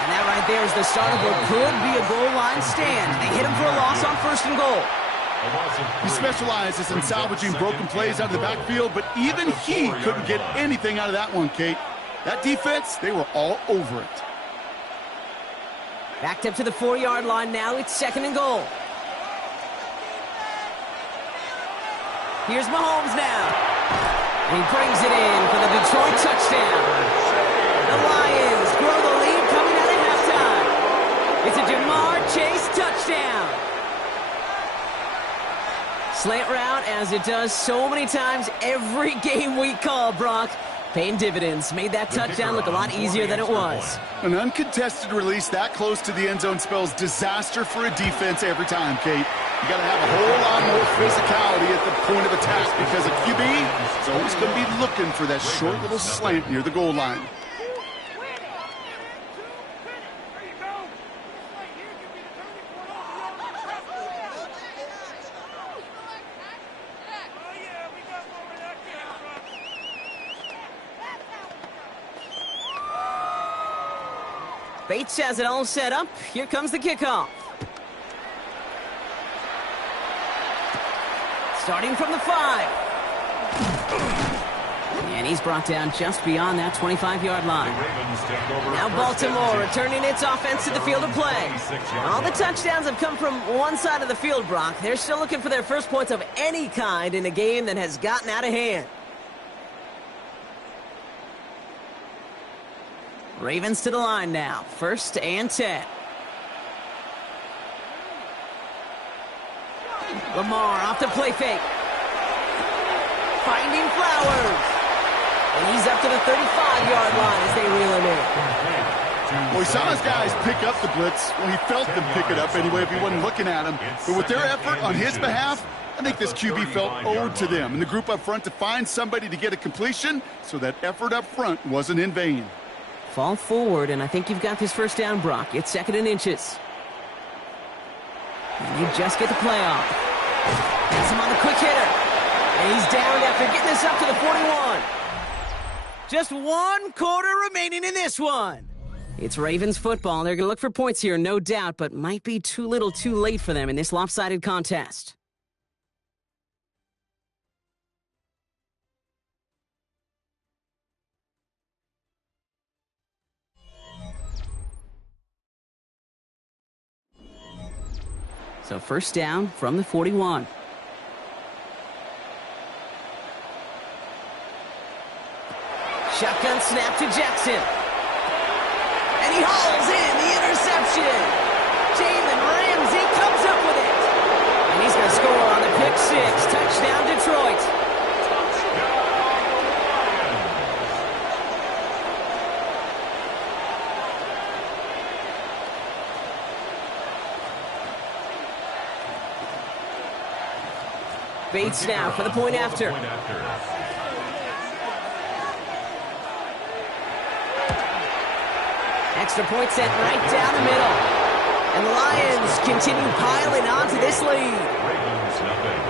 And that right there is the start of what could be a goal line stand. They hit him for a loss on 1st and goal. He specializes in salvaging broken plays out of the backfield, but even he couldn't get anything out of that one, Kate. That defense, they were all over it. Backed up to the 4-yard line now. It's 2nd and goal. Here's Mahomes now. And he brings it in for the Detroit touchdown. The Lions grow the lead coming out at halftime. It's a Jamar Chase touchdown. Slant route, as it does so many times every game we call, Brock. Paying dividends. Made that touchdown look a lot easier than it was. An uncontested release that close to the end zone spells disaster for a defense every time, Kate. You got to have a whole lot more physicality at the point of attack, because a QB is always going to be looking for that short little slant near the goal line. Bates has it all set up. Here comes the kickoff. Starting from the 5. And he's brought down just beyond that 25-yard line. Now Baltimore returning its offense to the field of play. All the touchdowns have come from one side of the field, Brock. They're still looking for their first points of any kind in a game that has gotten out of hand. Ravens to the line now. 1st and 10. Lamar off the play fake. Finding Flowers. And he's up to the 35-yard line as they reel him in. Well, he saw his guys pick up the blitz. Well, he felt them pick it up anyway if he wasn't looking at him. But with their effort on his behalf, I think this QB felt owed to them and the group up front to find somebody to get a completion, so that effort up front wasn't in vain. Fall forward, and I think you've got this first down, Brock. It's 2nd and inches. And you just get the play off. Gets him on the quick hitter. And he's down after getting this up to the 41. Just 1 quarter remaining in this one. It's Ravens football. They're going to look for points here, no doubt, but might be too little too late for them in this lopsided contest. So 1st down from the 41. Shotgun snap to Jackson. And he hauls in the interception. Jalen Ramsey comes up with it. And he's going to score on the pick 6. Touchdown, Detroit. Bates now for the point after. Extra point sent right down the middle. And the Lions continue piling onto this lead. Ravens nothing.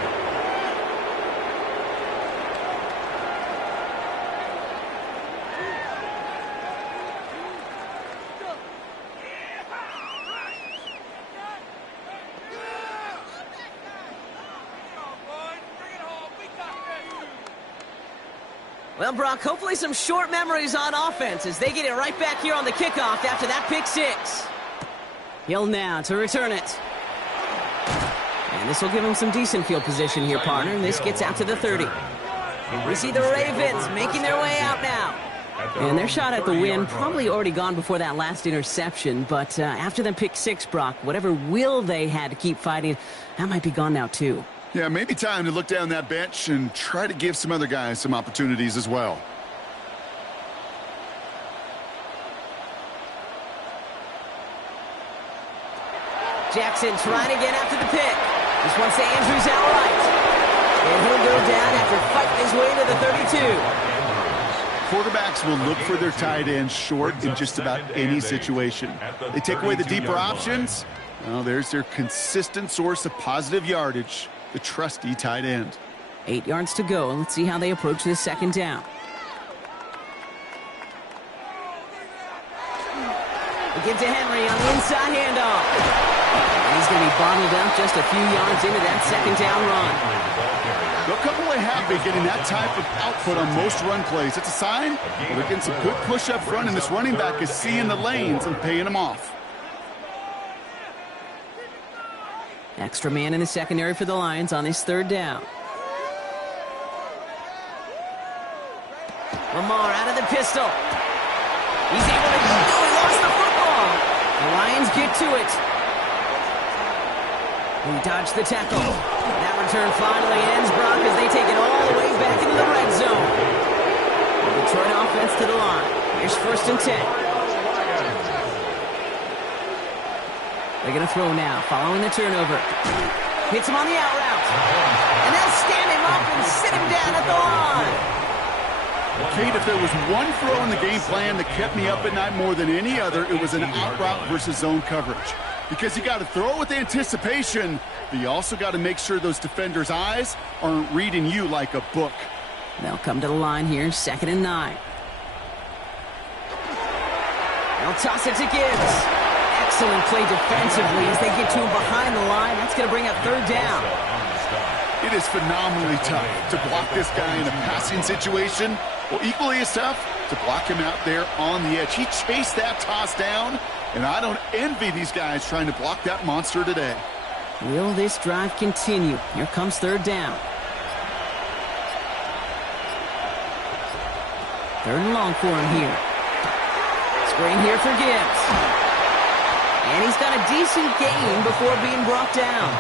Well, Brock, hopefully some short memories on offense as they get it right back here on the kickoff after that pick 6. Hill now to return it. And this will give him some decent field position here, partner. This gets out to the 30. We see the Ravens making their way out now. And their shot at the win probably already gone before that last interception. But after the pick 6, Brock, whatever will they had to keep fighting, that might be gone now too. Yeah, maybe time to look down that bench and try to give some other guys some opportunities as well. Jackson trying to get after the pick. This one to Andrews outright. And he'll go down after fighting his way to the 32. Quarterbacks will look for their tight ends short in just about any situation. They take away the deeper options. Well, there's their consistent source of positive yardage. The trusty tight end. 8 yards to go. Let's see how they approach this 2nd down. They give to Henry on the inside handoff. And he's going to be bottled up just a few yards into that 2nd down run. They'll come away happy getting that type of output on most run plays. It's a sign that they're getting some good push up front, and this running back is seeing the lanes and paying them off. Extra man in the secondary for the Lions on this 3rd down. Lamar out of the pistol. He's able to go. He lost the football. The Lions get to it. He dodged the tackle. That return finally ends, Brock, as they take it all the way back into the red zone. The Detroit offense to the line. Here's 1st and 10. They're going to throw now, following the turnover. Hits him on the out route. And they'll stand him up and sit him down at the line. Kate, if there was one throw in the game plan that kept me up at night more than any other, it was an out route versus zone coverage. Because you got to throw with anticipation, but you also got to make sure those defenders' eyes aren't reading you like a book. They'll come to the line here, 2nd and 9. They'll toss it to Gibbs. Excellent play defensively as they get to him behind the line. That's going to bring up third down. It is phenomenally tough to block this guy in a passing situation. Well, equally as tough to block him out there on the edge. He chased that toss down, and I don't envy these guys trying to block that monster today. Will this drive continue? Here comes third down. Third and long for him here. Screen here for Gibbs. And he's got a decent gain before being brought down.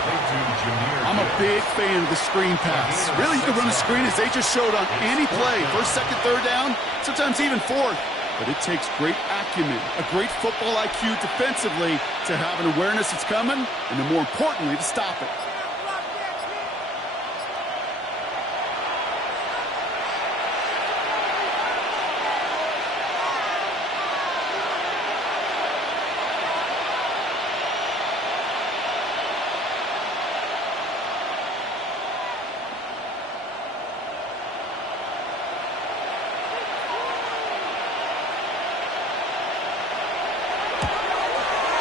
I'm a big fan of the screen pass. Really, you can run a screen as they just showed on any play. First, second, third down, sometimes even fourth. But it takes great acumen, a great football IQ defensively to have an awareness it's coming, and then more importantly, to stop it.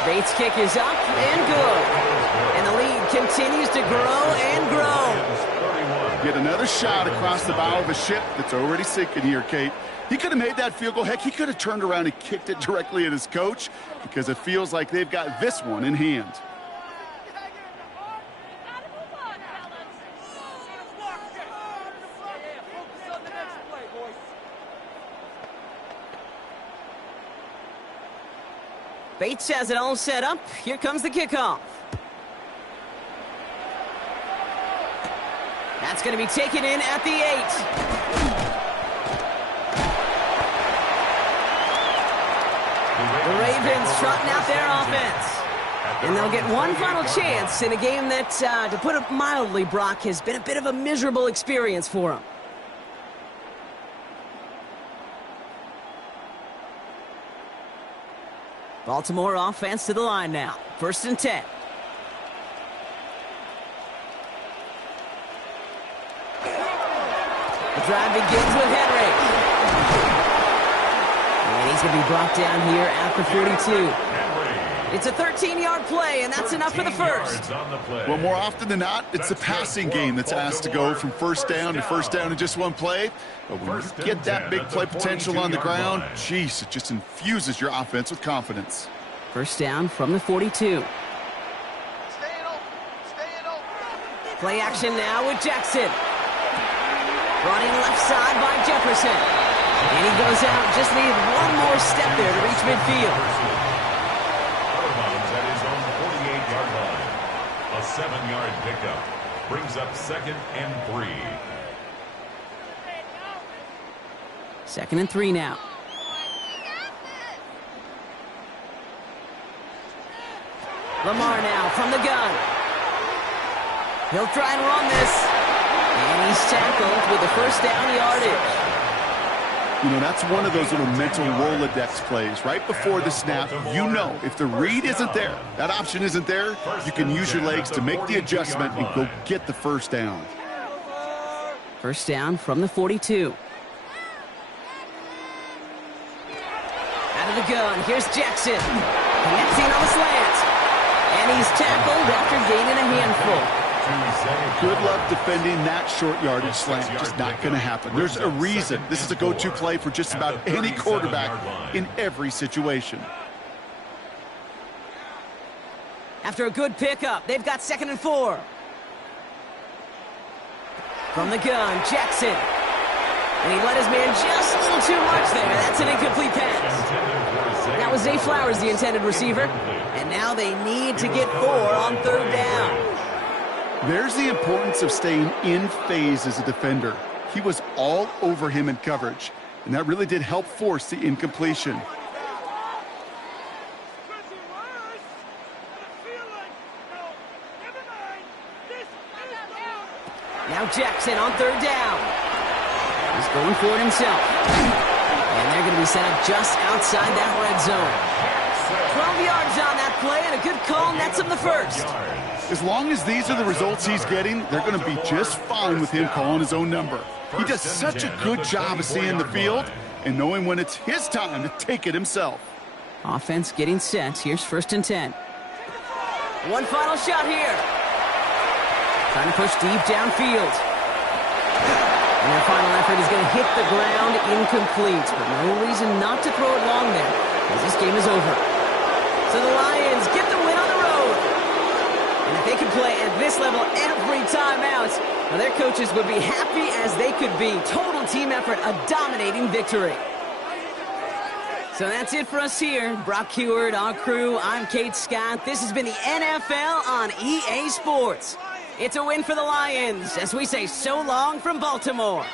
Bates' kick is up and good. And the lead continues to grow and grow. Get another shot across the bow of a ship that's already sinking here, Kate. He could have made that field goal. Heck, he could have turned around and kicked it directly at his coach because it feels like they've got this one in hand. Bates has it all set up. Here comes the kickoff. That's going to be taken in at the 8. The Ravens trotting out their offense. And they'll get one final chance in a game that, to put it mildly, Brock, has been a bit of a miserable experience for them. Baltimore offense to the line now. 1st and 10. The drive begins with Henry. And he's going to be brought down here at the 42. It's a 13-yard play, and that's enough for the first. Well, more often than not, it's the passing game that's asked to go from first down to first down in just one play. But when you get that big play potential on the ground, geez, it just infuses your offense with confidence. First down from the 42. Play action now with Jackson. Running left side by Jefferson. And he goes out, just needed one more step there to reach midfield. At his own 48-yard line. A 7-yard pickup brings up 2nd and 3. 2nd and 3 now. Lamar now from the gun. He'll try and run this. And he's tackled with the first down yardage. You know, that's one of those little mental Rolodex plays. Right before the snap, you know if the read isn't there, that option isn't there, you can use your legs to make the adjustment and go get the first down. First down from the 42. Out of the gun, here's Jackson. Connecting on the slant. And he's tackled after gaining a handful. Good luck defending that short yardage slant. Just not going to happen. There's a reason this is a go-to play for just about any quarterback in every situation. After a good pickup, they've got 2nd and 4. From the gun, Jackson. And he let his man just a little too much there. That's an incomplete pass. That was Zay Flowers, the intended receiver. And now they need to get 4 on 3rd down. There's the importance of staying in phase as a defender. He was all over him in coverage, and that really did help force the incompletion. Now Jackson on 3rd down. He's going for it himself. And they're going to be set up just outside that red zone. 12 yards on that play, and a good call nets him the first. As long as these are the results he's getting, they're going to be just fine with him calling his own number. He does such a good job of seeing the field and knowing when it's his time to take it himself. Offense getting set. Here's 1st and 10. One final shot here. Trying to push deep downfield. And their final effort is going to hit the ground incomplete. But no reason not to throw it long there, as this game is over. So the Lions get the win on the road. And if they could play at this level every time out, well, their coaches would be happy as they could be. Total team effort, a dominating victory. So that's it for us here. Brock Huard, our crew, I'm Kate Scott. This has been the NFL on EA Sports. It's a win for the Lions as we say so long from Baltimore.